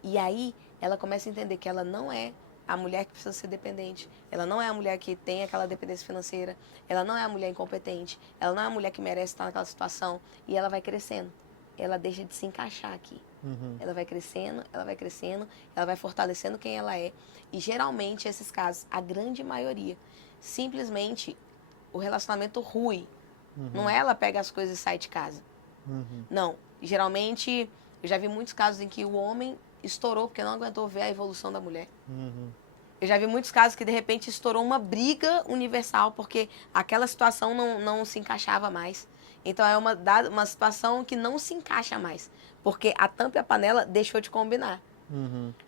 E aí, ela começa a entender que ela não é a mulher que precisa ser dependente. Ela não é a mulher que tem aquela dependência financeira. Ela não é a mulher incompetente. Ela não é a mulher que merece estar naquela situação. E ela vai crescendo. Ela deixa de se encaixar aqui. Ela vai crescendo, ela vai fortalecendo quem ela é. E geralmente, esses casos, a grande maioria, simplesmente o relacionamento rui. Não é ela pega as coisas e sai de casa. Não. Geralmente, eu já vi muitos casos em que o homem estourou porque não aguentou ver a evolução da mulher. Eu já vi muitos casos que, de repente, estourou uma briga universal porque aquela situação não se encaixava mais. Então, é uma situação que não se encaixa mais. Porque a tampa e a panela deixou de combinar.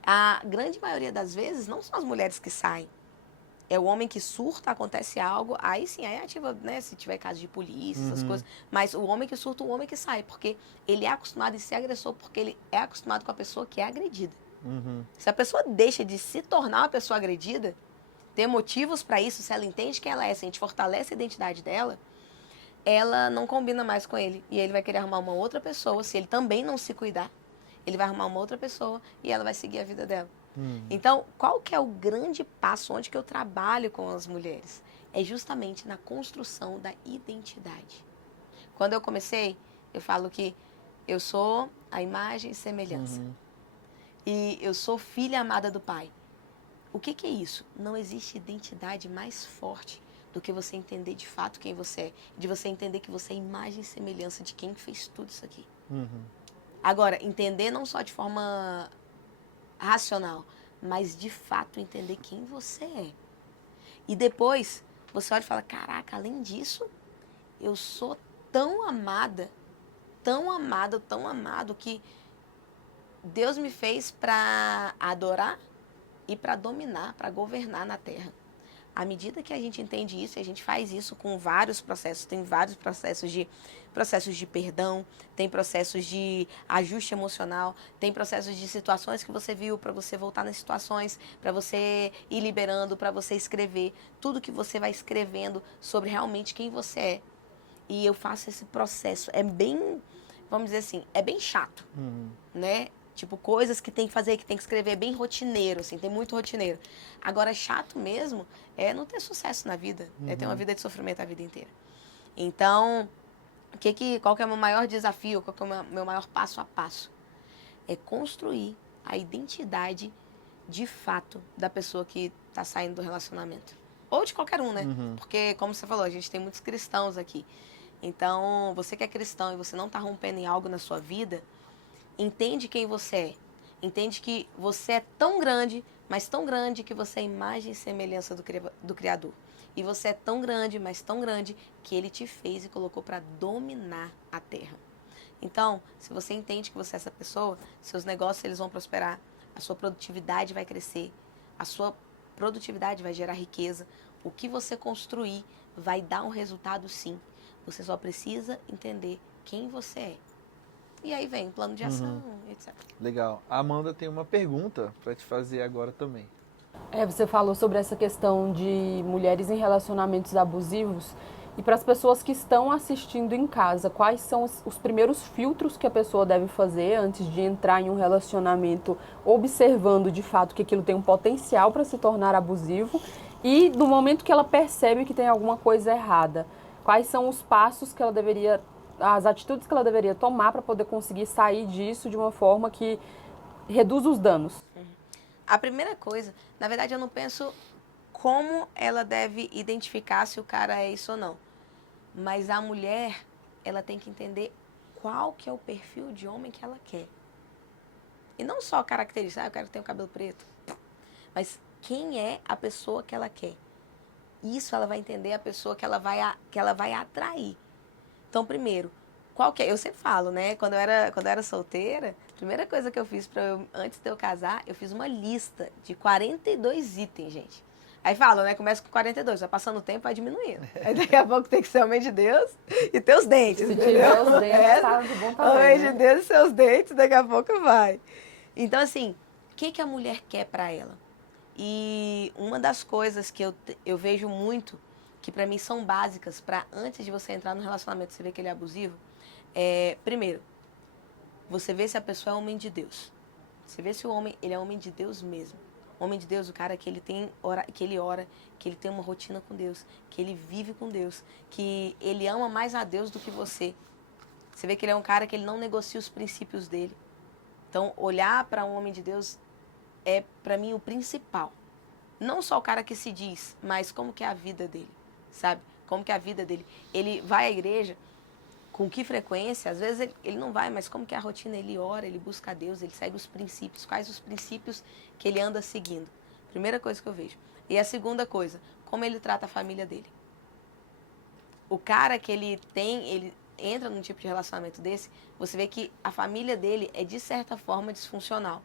A grande maioria das vezes, não são as mulheres que saem. É o homem que surta, acontece algo, aí sim, aí ativa, né, se tiver caso de polícia, essas coisas. Mas o homem que surta, o homem que sai. Porque ele é acostumado a ser agressor, porque ele é acostumado com a pessoa que é agredida. Se a pessoa deixa de se tornar uma pessoa agredida, ter motivos para isso, se ela entende quem ela é, se a gente fortalece a identidade dela, ela não combina mais com ele. E ele vai querer arrumar uma outra pessoa, se ele também não se cuidar. Ele vai arrumar uma outra pessoa e ela vai seguir a vida dela. Então, qual que é o grande passo onde que eu trabalho com as mulheres? É justamente na construção da identidade. Quando eu comecei, eu falo que eu sou a imagem e semelhança. E eu sou filha amada do Pai. O que é isso? Não existe identidade mais forte do que você entender de fato quem você é. De você entender que você é imagem e semelhança de quem fez tudo isso aqui. Agora, entender não só de forma racional, mas de fato entender quem você é. E depois, você olha e fala, caraca, além disso, eu sou tão amada, tão amado, tão amado, que Deus me fez para adorar e para dominar, para governar na terra. À medida que a gente entende isso, e a gente faz isso com vários processos, tem vários processos de perdão, tem processos de ajuste emocional, tem processos de situações que você viu para você voltar nas situações, para você ir liberando, para você escrever, tudo que você vai escrevendo sobre realmente quem você é. E eu faço esse processo, é bem, vamos dizer assim, é bem chato, né? Tipo, coisas que tem que fazer, que tem que escrever, é bem rotineiro, assim, tem muito rotineiro. Agora, chato mesmo é não ter sucesso na vida, é ter uma vida de sofrimento a vida inteira. Então, qual que é o meu maior desafio, qual que é o meu maior passo a passo? É construir a identidade, de fato, da pessoa que está saindo do relacionamento. Ou de qualquer um, né? Porque, como você falou, a gente tem muitos cristãos aqui. Então, você que é cristão e você não está rompendo em algo na sua vida, entende quem você é. Entende que você é tão grande, mas tão grande que você é imagem e semelhança do Criador. E você é tão grande, mas tão grande, que Ele te fez e colocou para dominar a terra. Então, se você entende que você é essa pessoa, seus negócios eles vão prosperar, a sua produtividade vai crescer, a sua produtividade vai gerar riqueza, o que você construir vai dar um resultado sim. Você só precisa entender quem você é. e aí vem o plano de ação, etc. Legal. A Amanda tem uma pergunta para te fazer agora também. Você falou sobre essa questão de mulheres em relacionamentos abusivos. E para as pessoas que estão assistindo em casa, quais são os primeiros filtros que a pessoa deve fazer antes de entrar em um relacionamento, observando de fato que aquilo tem um potencial para se tornar abusivo e no momento que ela percebe que tem alguma coisa errada, quais são os passos que ela deveria, as atitudes que ela deveria tomar para poder conseguir sair disso de uma forma que reduz os danos? A primeira coisa, na verdade eu não penso como ela deve identificar se o cara é isso ou não. Mas a mulher, ela tem que entender qual que é o perfil de homem que ela quer. E não só características, eu quero ter o cabelo preto. Mas quem é a pessoa que ela quer. Isso ela vai entender a pessoa que ela vai atrair. Então, primeiro, qual que é? Eu sempre falo, né? Quando eu era solteira, a primeira coisa que eu fiz antes de eu casar, eu fiz uma lista de 42 itens, gente. Aí fala, né? Começa com 42, vai passando o tempo, vai diminuindo. Aí daqui a pouco tem que ser homem de Deus e ter os dentes, Se tiver os dentes, tá de bom tamanho. Homem de Deus e seus dentes, daqui a pouco vai. Então, assim, o que a mulher quer pra ela? E uma das coisas que eu vejo muito, que pra mim são básicas, pra antes de você entrar no relacionamento, você vê que ele é abusivo, primeiro, você vê se a pessoa é homem de Deus. Você vê se o homem, ele é homem de Deus mesmo. Homem de Deus, o cara que ele ora, que ele tem uma rotina com Deus, que ele vive com Deus, que ele ama mais a Deus do que você. Você vê que ele é um cara que ele não negocia os princípios dele. Então, olhar para um homem de Deus é, para mim, o principal. Não só o cara que se diz, mas como que é a vida dele, sabe? Como que é a vida dele. Ele vai à igreja, com que frequência? Às vezes ele não vai, mas como que é a rotina? Ele ora, ele busca a Deus, ele segue os princípios. Quais os princípios que ele anda seguindo? Primeira coisa que eu vejo. E a segunda coisa, como ele trata a família dele. O cara que ele entra num tipo de relacionamento desse, você vê que a família dele é, de certa forma, disfuncional.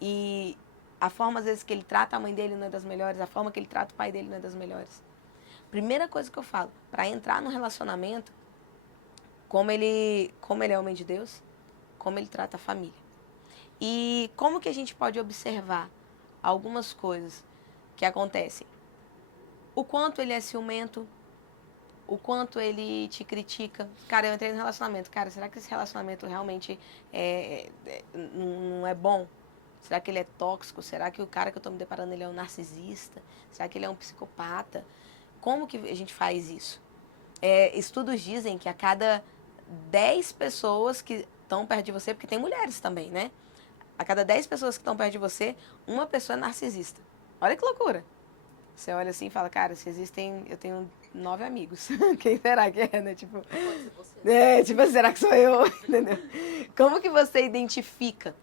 E a forma, às vezes, que ele trata a mãe dele não é das melhores, a forma que ele trata o pai dele não é das melhores. Primeira coisa que eu falo, para entrar num relacionamento, como ele é homem de Deus, como ele trata a família. E como que a gente pode observar algumas coisas que acontecem. O quanto ele é ciumento, o quanto ele te critica. Cara, eu entrei no relacionamento. Cara, será que esse relacionamento realmente não é bom? Será que ele é tóxico? Será que o cara que eu tô me deparando ele é um narcisista? Será que ele é um psicopata? Como que a gente faz isso? Estudos dizem que a cada 10 pessoas que estão perto de você, porque tem mulheres também, né? A cada 10 pessoas que estão perto de você, uma pessoa é narcisista. Olha que loucura. Você olha assim e fala, cara, se existem, eu tenho 9 amigos. Quem será que é, né? Tipo, será que sou eu? Entendeu? Como que você identifica?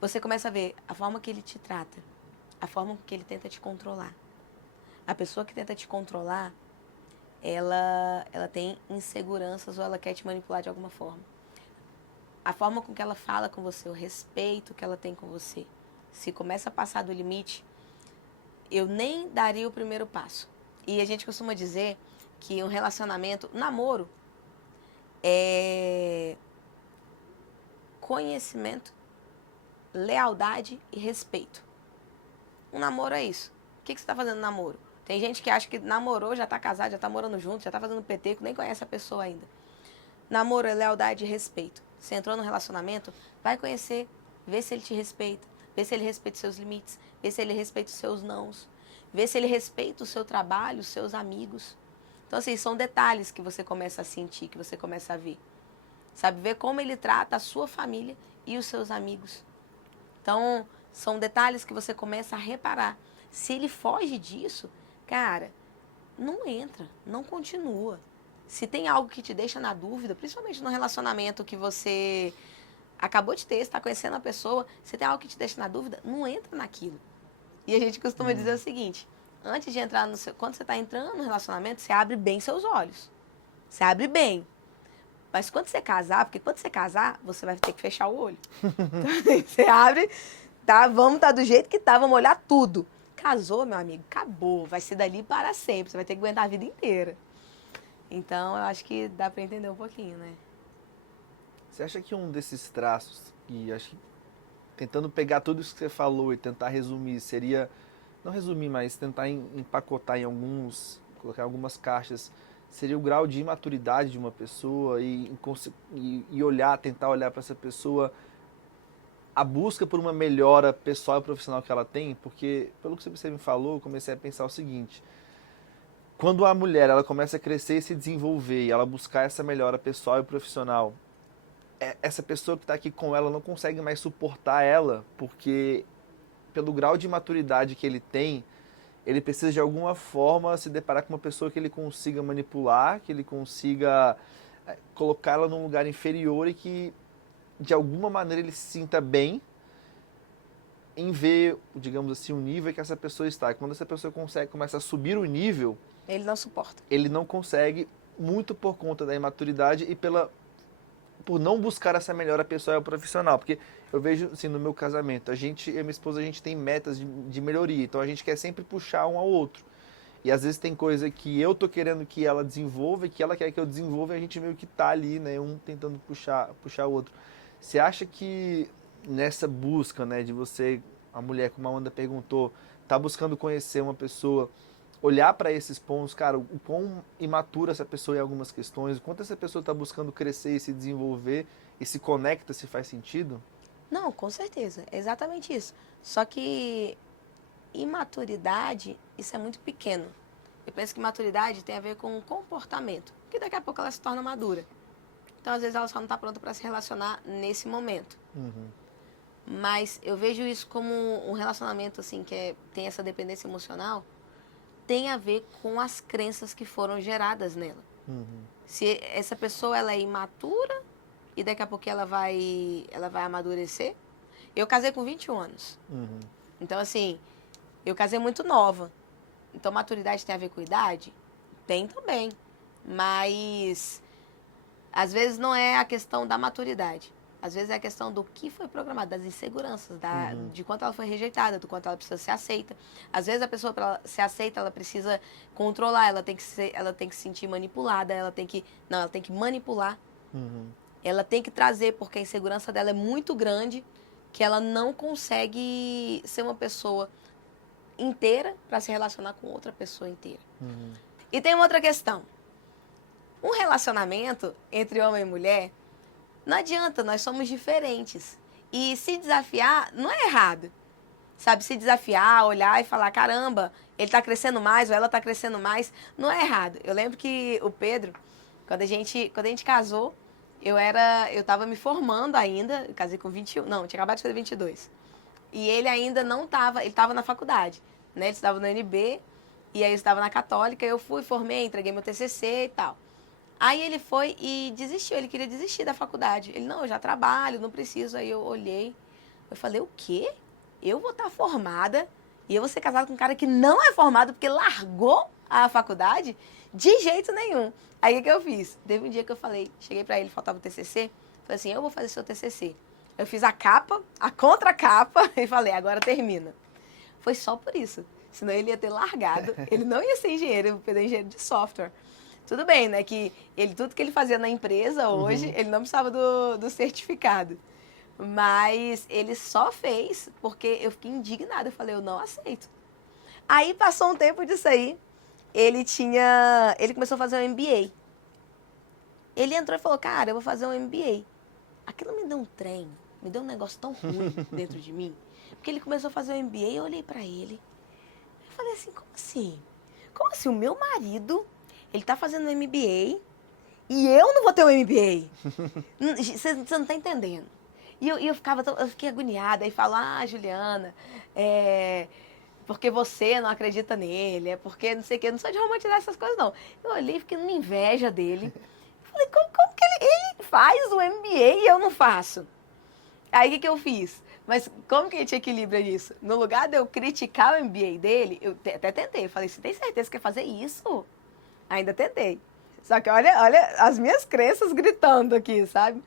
Você começa a ver a forma que ele te trata, a forma que ele tenta te controlar. A pessoa que tenta te controlar, ela tem inseguranças ou ela quer te manipular de alguma forma. A forma com que ela fala com você, o respeito que ela tem com você, se começa a passar do limite, eu nem daria o primeiro passo. E a gente costuma dizer que um relacionamento, namoro, é conhecimento, lealdade e respeito. Um namoro é isso. O que você está fazendo no namoro? Tem gente que acha que namorou, já está casado, já está morando junto, já está fazendo peteco, nem conhece a pessoa ainda. Namoro é lealdade e respeito. Você entrou no relacionamento, vai conhecer, vê se ele te respeita, vê se ele respeita os seus limites, vê se ele respeita os seus nãos, vê se ele respeita o seu trabalho, os seus amigos. Então, assim, são detalhes que você começa a sentir, que você começa a ver. Sabe, ver como ele trata a sua família e os seus amigos. Então, são detalhes que você começa a reparar. Se ele foge disso, cara, não entra, não continua. Se tem algo que te deixa na dúvida, principalmente no relacionamento que você acabou de ter, está conhecendo a pessoa, se tem algo que te deixa na dúvida, não entra naquilo. E a gente costuma dizer o seguinte, antes de entrar quando você está entrando no relacionamento, você abre bem seus olhos. Você abre bem. Mas quando você casar, porque quando você casar, você vai ter que fechar o olho. Então, você abre, tá, vamos do jeito que tá, vamos olhar tudo. Casou, meu amigo, acabou, vai ser dali para sempre, você vai ter que aguentar a vida inteira. Então, eu acho que dá para entender um pouquinho, né? Você acha que um desses traços, e acho que tentando pegar tudo isso que você falou e tentar resumir, seria, não resumir, mas tentar empacotar em colocar em algumas caixas, seria o grau de imaturidade de uma pessoa e olhar, tentar olhar para essa pessoa, a busca por uma melhora pessoal e profissional que ela tem, porque, pelo que você me falou, eu comecei a pensar o seguinte: quando a mulher ela começa a crescer e se desenvolver e ela buscar essa melhora pessoal e profissional, essa pessoa que está aqui com ela não consegue mais suportar ela, porque pelo grau de maturidade que ele tem, ele precisa de alguma forma se deparar com uma pessoa que ele consiga manipular, que ele consiga colocá-la num lugar inferior e que de alguma maneira ele se sinta bem em ver, digamos assim, o nível que essa pessoa está. E quando essa pessoa começa a subir o nível, Ele não suporta. ele não consegue, muito por conta da imaturidade e por não buscar essa melhora pessoal e profissional. Porque eu vejo, assim, no meu casamento, eu e minha esposa, a gente tem metas de melhoria, então a gente quer sempre puxar um ao outro. E às vezes tem coisa que eu tô querendo que ela desenvolva e que ela quer que eu desenvolva e a gente meio que tá ali, né, um tentando puxar o outro. Você acha que nessa busca, né, de você, a mulher, como a Amanda perguntou, tá buscando conhecer uma pessoa, olhar para esses pontos, cara, o quão imatura essa pessoa em algumas questões, o quanto essa pessoa está buscando crescer e se desenvolver e se conecta, se faz sentido? Não, com certeza. É exatamente isso. Só que imaturidade, isso é muito pequeno. Eu penso que maturidade tem a ver com comportamento, porque daqui a pouco ela se torna madura. Então, às vezes, ela só não está pronta para se relacionar nesse momento. Uhum. Mas eu vejo isso como um relacionamento assim tem essa dependência emocional, tem a ver com as crenças que foram geradas nela. Uhum. Se essa pessoa ela é imatura e daqui a pouco ela vai amadurecer. Eu casei com 21 anos. Uhum. Então, assim, eu casei muito nova. Então, maturidade tem a ver com idade? Tem também. Mas, às vezes, não é a questão da maturidade. Às vezes é a questão do que foi programado, das inseguranças, de quanto ela foi rejeitada, do quanto ela precisa ser aceita. Às vezes a pessoa, para ela ser aceita, ela precisa controlar, ela tem que se sentir manipulada, ela tem que manipular. Uhum. Ela tem que trazer, porque a insegurança dela é muito grande, que ela não consegue ser uma pessoa inteira para se relacionar com outra pessoa inteira. Uhum. E tem uma outra questão. Um relacionamento entre homem e mulher, não adianta, nós somos diferentes. E se desafiar não é errado. Sabe, se desafiar, olhar e falar, caramba, ele tá crescendo mais ou ela tá crescendo mais, não é errado. Eu lembro que o Pedro, quando a gente casou, eu tava me formando ainda, eu casei com 21, não, tinha acabado de fazer 22. E ele ainda não tava, ele tava na faculdade, né? Ele estava no UNB, e aí eu estava na Católica, eu formei, entreguei meu TCC e tal. Aí ele foi e desistiu, ele queria desistir da faculdade. Ele, não, eu já trabalho, não preciso. Aí eu olhei, eu falei, o quê? Eu vou estar formada e eu vou ser casada com um cara que não é formado porque largou a faculdade? De jeito nenhum. Aí o que eu fiz? Teve um dia que eu falei, cheguei pra ele, faltava o TCC, falei assim, eu vou fazer seu TCC. Eu fiz a capa, a contracapa e falei, agora termina. Foi só por isso, senão ele ia ter largado, ele não ia ser engenheiro, ele ia ser engenheiro de software. Tudo bem, né, que tudo que ele fazia na empresa hoje, ele não precisava do certificado. Mas ele só fez porque eu fiquei indignada. Eu falei, eu não aceito. Aí passou um tempo disso aí, ele começou a fazer um MBA. Ele entrou e falou, cara, eu vou fazer um MBA. Aquilo me deu um trem, me deu um negócio tão ruim dentro de mim. Porque ele começou a fazer um MBA, eu olhei pra ele. Eu falei assim, como assim? Como assim? O meu marido... Ele tá fazendo um MBA e eu não vou ter um MBA. Você não tá entendendo. E eu fiquei agoniada. Aí falo, Juliana, porque você não acredita nele, é porque não sei o quê. Eu não sou de romantizar essas coisas, não. Eu olhei e fiquei numa inveja dele. Falei, como que ele faz o MBA e eu não faço? Aí o que eu fiz? Mas como que a gente equilibra isso? No lugar de eu criticar o MBA dele, eu até tentei. Eu falei, você tem certeza que quer fazer isso? Ainda tentei. Só que olha as minhas crenças gritando aqui, sabe?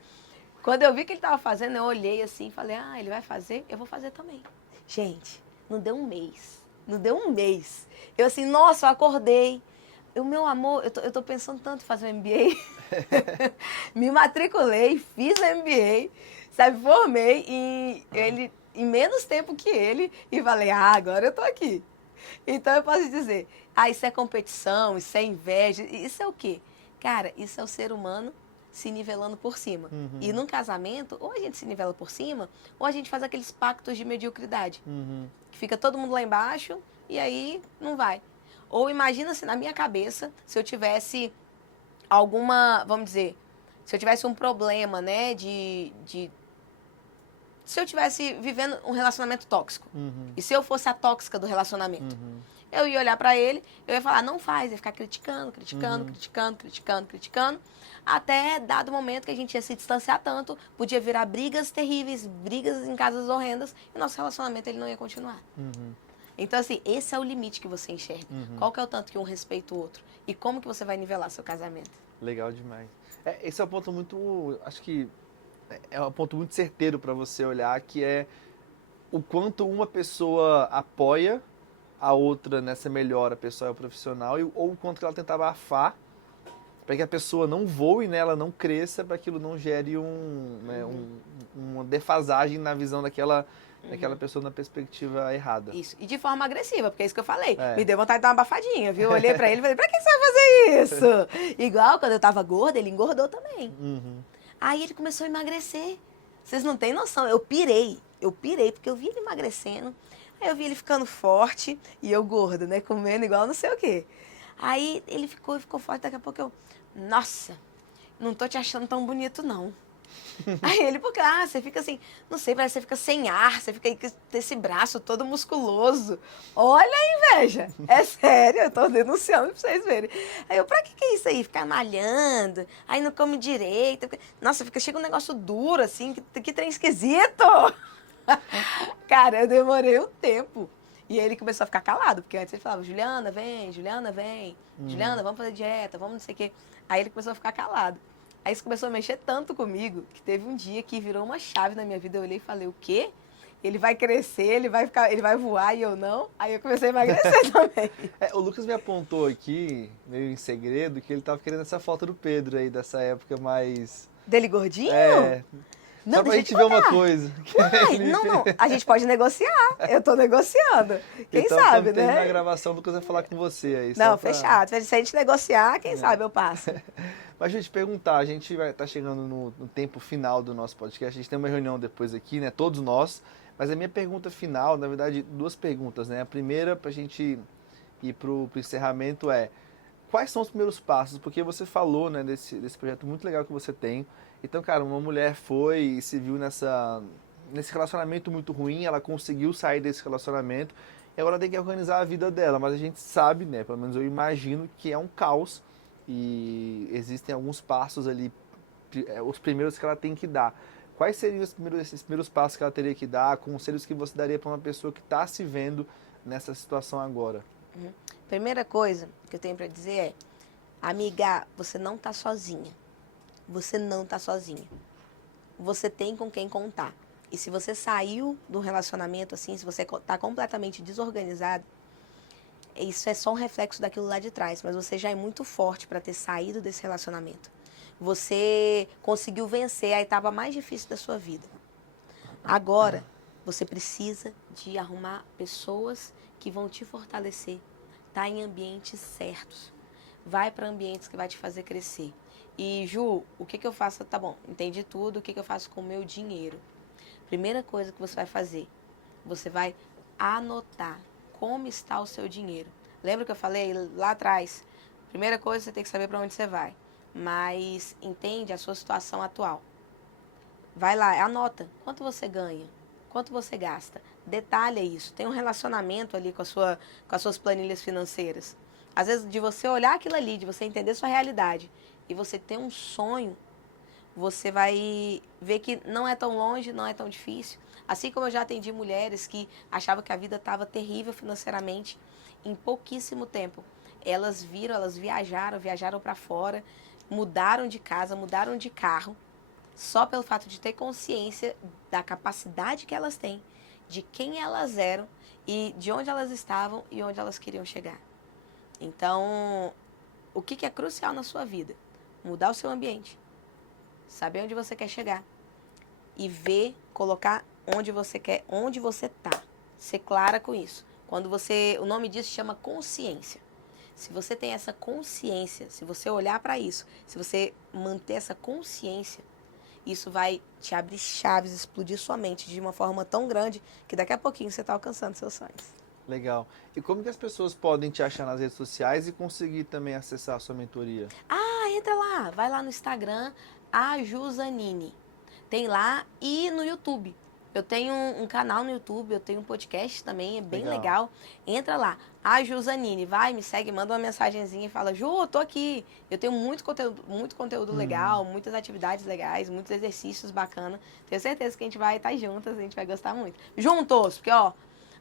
Quando eu vi que ele estava fazendo, eu olhei assim e falei, ele vai fazer? Eu vou fazer também. Gente, não deu um mês. Não deu um mês. Eu assim, nossa, eu acordei. o meu amor, eu tô pensando tanto em fazer um MBA. Me matriculei, fiz o MBA, sabe, formei em menos tempo que ele e falei, agora eu tô aqui. Então eu posso dizer, isso é competição, isso é inveja, isso é o quê? Cara, isso é o ser humano se nivelando por cima. E num casamento, ou a gente se nivela por cima, ou a gente faz aqueles pactos de mediocridade. Que fica todo mundo lá embaixo e aí não vai. Ou imagina se na minha cabeça, se eu tivesse alguma, vamos dizer, se eu tivesse um problema, né, se eu tivesse vivendo um relacionamento tóxico, e se eu fosse a tóxica do relacionamento, eu ia olhar pra ele, eu ia falar, não faz, ia ficar criticando, até dado momento que a gente ia se distanciar tanto, podia virar brigas terríveis, brigas em casas horrendas, e nosso relacionamento ele não ia continuar. Então, assim, esse é o limite que você enxerga. Qual que é o tanto que um respeita o outro? E como que você vai nivelar seu casamento? Legal demais. Esse é um ponto muito, acho que é um ponto muito certeiro para você olhar, que é o quanto uma pessoa apoia a outra nessa melhora pessoal e profissional, ou o quanto ela tenta abafar para que a pessoa não voe, né, ela não cresça, para que aquilo não gere uma defasagem na visão daquela pessoa na perspectiva errada. Isso. E de forma agressiva, porque é isso que eu falei. Me deu vontade de dar uma abafadinha, viu? Eu olhei pra ele e falei, pra que você vai fazer isso? Igual quando eu tava gorda, ele engordou também. Aí ele começou a emagrecer. Vocês não têm noção. Eu pirei, porque eu vi ele emagrecendo. Aí eu vi ele ficando forte e eu gorda, né? Comendo igual não sei o quê. Aí ele ficou forte, daqui a pouco eu... Nossa, não tô te achando tão bonito, não. Aí ele, porque, você fica assim, não sei, parece que você fica sem ar, você fica aí com esse braço todo musculoso. Olha a inveja, é sério, eu tô denunciando pra vocês verem. Aí eu, pra que é isso aí? Ficar malhando, aí não come direito. Nossa, chega um negócio duro, assim, que trem esquisito. Cara, eu demorei um tempo. E aí ele começou a ficar calado, porque antes ele falava, Juliana, vem, Juliana, vamos fazer dieta, vamos não sei o quê. Aí ele começou a ficar calado. Aí isso começou a mexer tanto comigo, que teve um dia que virou uma chave na minha vida. Eu olhei e falei, o quê? Ele vai crescer, ele vai voar e eu não? Aí eu comecei a emagrecer também. O Lucas me apontou aqui, meio em segredo, que ele tava querendo essa foto do Pedro aí, dessa época mais... Dele gordinho? Não, só pra gente ver uma coisa. Não, a gente pode negociar. Eu tô negociando. Quem então, sabe, quando né? terminar a gravação, o Lucas vai falar com você aí. Não, fechado. Se a gente negociar, quem sabe eu passo. Mas, gente, perguntar, a gente vai estar chegando no tempo final do nosso podcast, a gente tem uma reunião depois aqui, né, todos nós, mas a minha pergunta final, na verdade, duas perguntas, né, a primeira, pra gente ir pro encerramento quais são os primeiros passos? Porque você falou, né, desse projeto muito legal que você tem, então, cara, uma mulher foi e se viu nesse relacionamento muito ruim, ela conseguiu sair desse relacionamento, e agora tem que organizar a vida dela, mas a gente sabe, né, pelo menos eu imagino que é um caos, e existem alguns passos ali, os primeiros que ela tem que dar. Quais seriam esses primeiros passos que ela teria que dar, conselhos que você daria para uma pessoa que está se vendo nessa situação agora? Primeira coisa que eu tenho para dizer é, amiga, você não está sozinha. Você não está sozinha. Você tem com quem contar. E se você saiu do relacionamento assim, se você está completamente desorganizado, isso é só um reflexo daquilo lá de trás, mas você já é muito forte para ter saído desse relacionamento. Você conseguiu vencer a etapa mais difícil da sua vida. Agora, você precisa de arrumar pessoas que vão te fortalecer. Tá em ambientes certos. Vai para ambientes que vai te fazer crescer. E, Ju, o que eu faço? Tá bom, entendi tudo. O que eu faço com o meu dinheiro? Primeira coisa que você vai fazer, você vai anotar como está o seu dinheiro. Lembra que eu falei lá atrás? Primeira coisa, você tem que saber para onde você vai. Mas entende a sua situação atual. Vai lá, anota quanto você ganha, quanto você gasta. Detalha isso. Tem um relacionamento ali com as suas planilhas financeiras. Às vezes, de você olhar aquilo ali, de você entender sua realidade e você ter um sonho, você vai ver que não é tão longe, não é tão difícil. Assim como eu já atendi mulheres que achavam que a vida estava terrível financeiramente, em pouquíssimo tempo. Elas viajaram para fora, mudaram de casa, mudaram de carro, só pelo fato de ter consciência da capacidade que elas têm, de quem elas eram e de onde elas estavam e onde elas queriam chegar. Então, o que é crucial na sua vida? Mudar o seu ambiente, saber onde você quer chegar e ver, colocar onde você tá. Ser clara com isso. O nome disso chama consciência. Se você tem essa consciência, se você olhar para isso, se você manter essa consciência, isso vai te abrir chaves, explodir sua mente de uma forma tão grande que daqui a pouquinho você está alcançando seus sonhos. Legal. E como que as pessoas podem te achar nas redes sociais e conseguir também acessar a sua mentoria? Entra lá, vai lá no Instagram, a Juzanine. Tem lá e no YouTube. Eu tenho um canal no YouTube, eu tenho um podcast também, é bem legal. Entra lá, a Juzanine, vai, me segue, manda uma mensagenzinha e fala, Ju, tô aqui. Eu tenho muito conteúdo legal, muitas atividades legais, muitos exercícios bacanas. Tenho certeza que a gente vai estar juntas, a gente vai gostar muito. Juntos, porque ó,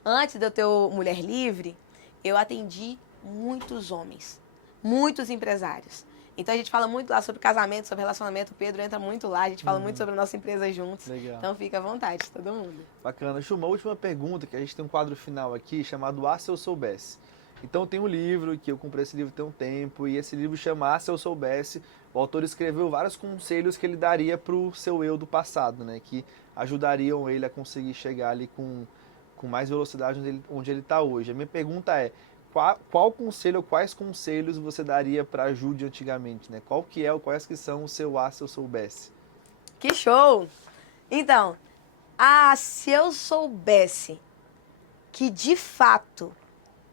antes de eu ter o Mulher Livre, eu atendi muitos homens, muitos empresários. Então a gente fala muito lá sobre casamento, sobre relacionamento. O Pedro entra muito lá, a gente fala muito sobre a nossa empresa juntos. Legal. Então fica à vontade, todo mundo. Bacana. Chu, uma última pergunta, que a gente tem um quadro final aqui chamado Ah, Se Eu Soubesse. Então tem um livro, que eu comprei esse livro tem um tempo, e esse livro chama Ah, Se Eu Soubesse. O autor escreveu vários conselhos que ele daria para o seu eu do passado, né? Que ajudariam ele a conseguir chegar ali com mais velocidade onde ele está hoje. A minha pergunta é, qual conselho ou quais conselhos você daria para a Ju de antigamente, né? Quais que são o seu se eu soubesse? Que show! Então, se eu soubesse que de fato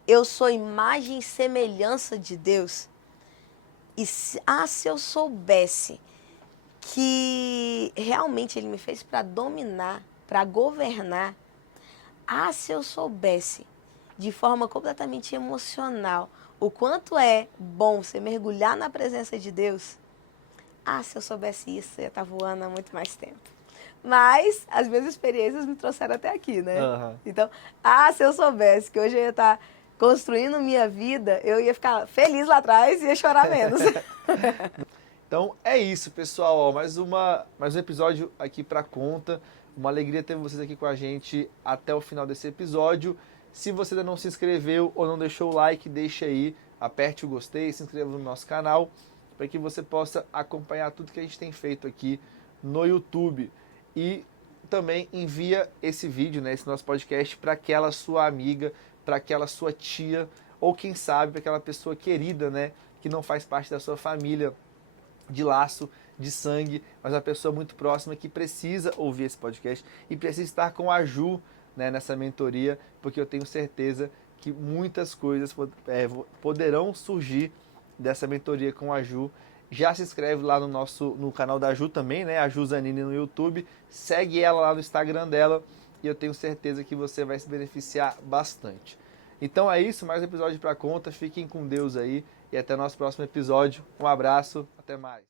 eu sou imagem e semelhança de Deus, se eu soubesse que realmente Ele me fez para dominar, para governar, se eu soubesse de forma completamente emocional o quanto é bom você mergulhar na presença de Deus, se eu soubesse isso, eu ia estar voando há muito mais tempo. Mas as minhas experiências me trouxeram até aqui, né? Uhum. Então, se eu soubesse que hoje eu ia estar construindo minha vida, eu ia ficar feliz lá atrás e ia chorar menos. Então é isso, pessoal. Ó, mais um episódio aqui para conta. Uma alegria ter vocês aqui com a gente até o final desse episódio. Se você ainda não se inscreveu ou não deixou o like, deixa aí, aperte o gostei, se inscreva no nosso canal, para que você possa acompanhar tudo que a gente tem feito aqui no YouTube. E também envia esse vídeo, né, esse nosso podcast, para aquela sua amiga, para aquela sua tia, ou quem sabe para aquela pessoa querida, né, que não faz parte da sua família de laço, de sangue, mas uma pessoa muito próxima que precisa ouvir esse podcast e precisa estar com a Ju, né, nessa mentoria, porque eu tenho certeza que muitas coisas poderão surgir dessa mentoria com a Ju. Já se inscreve lá no canal da Ju também, né, a Juzanine no YouTube, segue ela lá no Instagram dela e eu tenho certeza que você vai se beneficiar bastante. Então é isso, mais um episódio para conta, fiquem com Deus aí e até o nosso próximo episódio. Um abraço, até mais.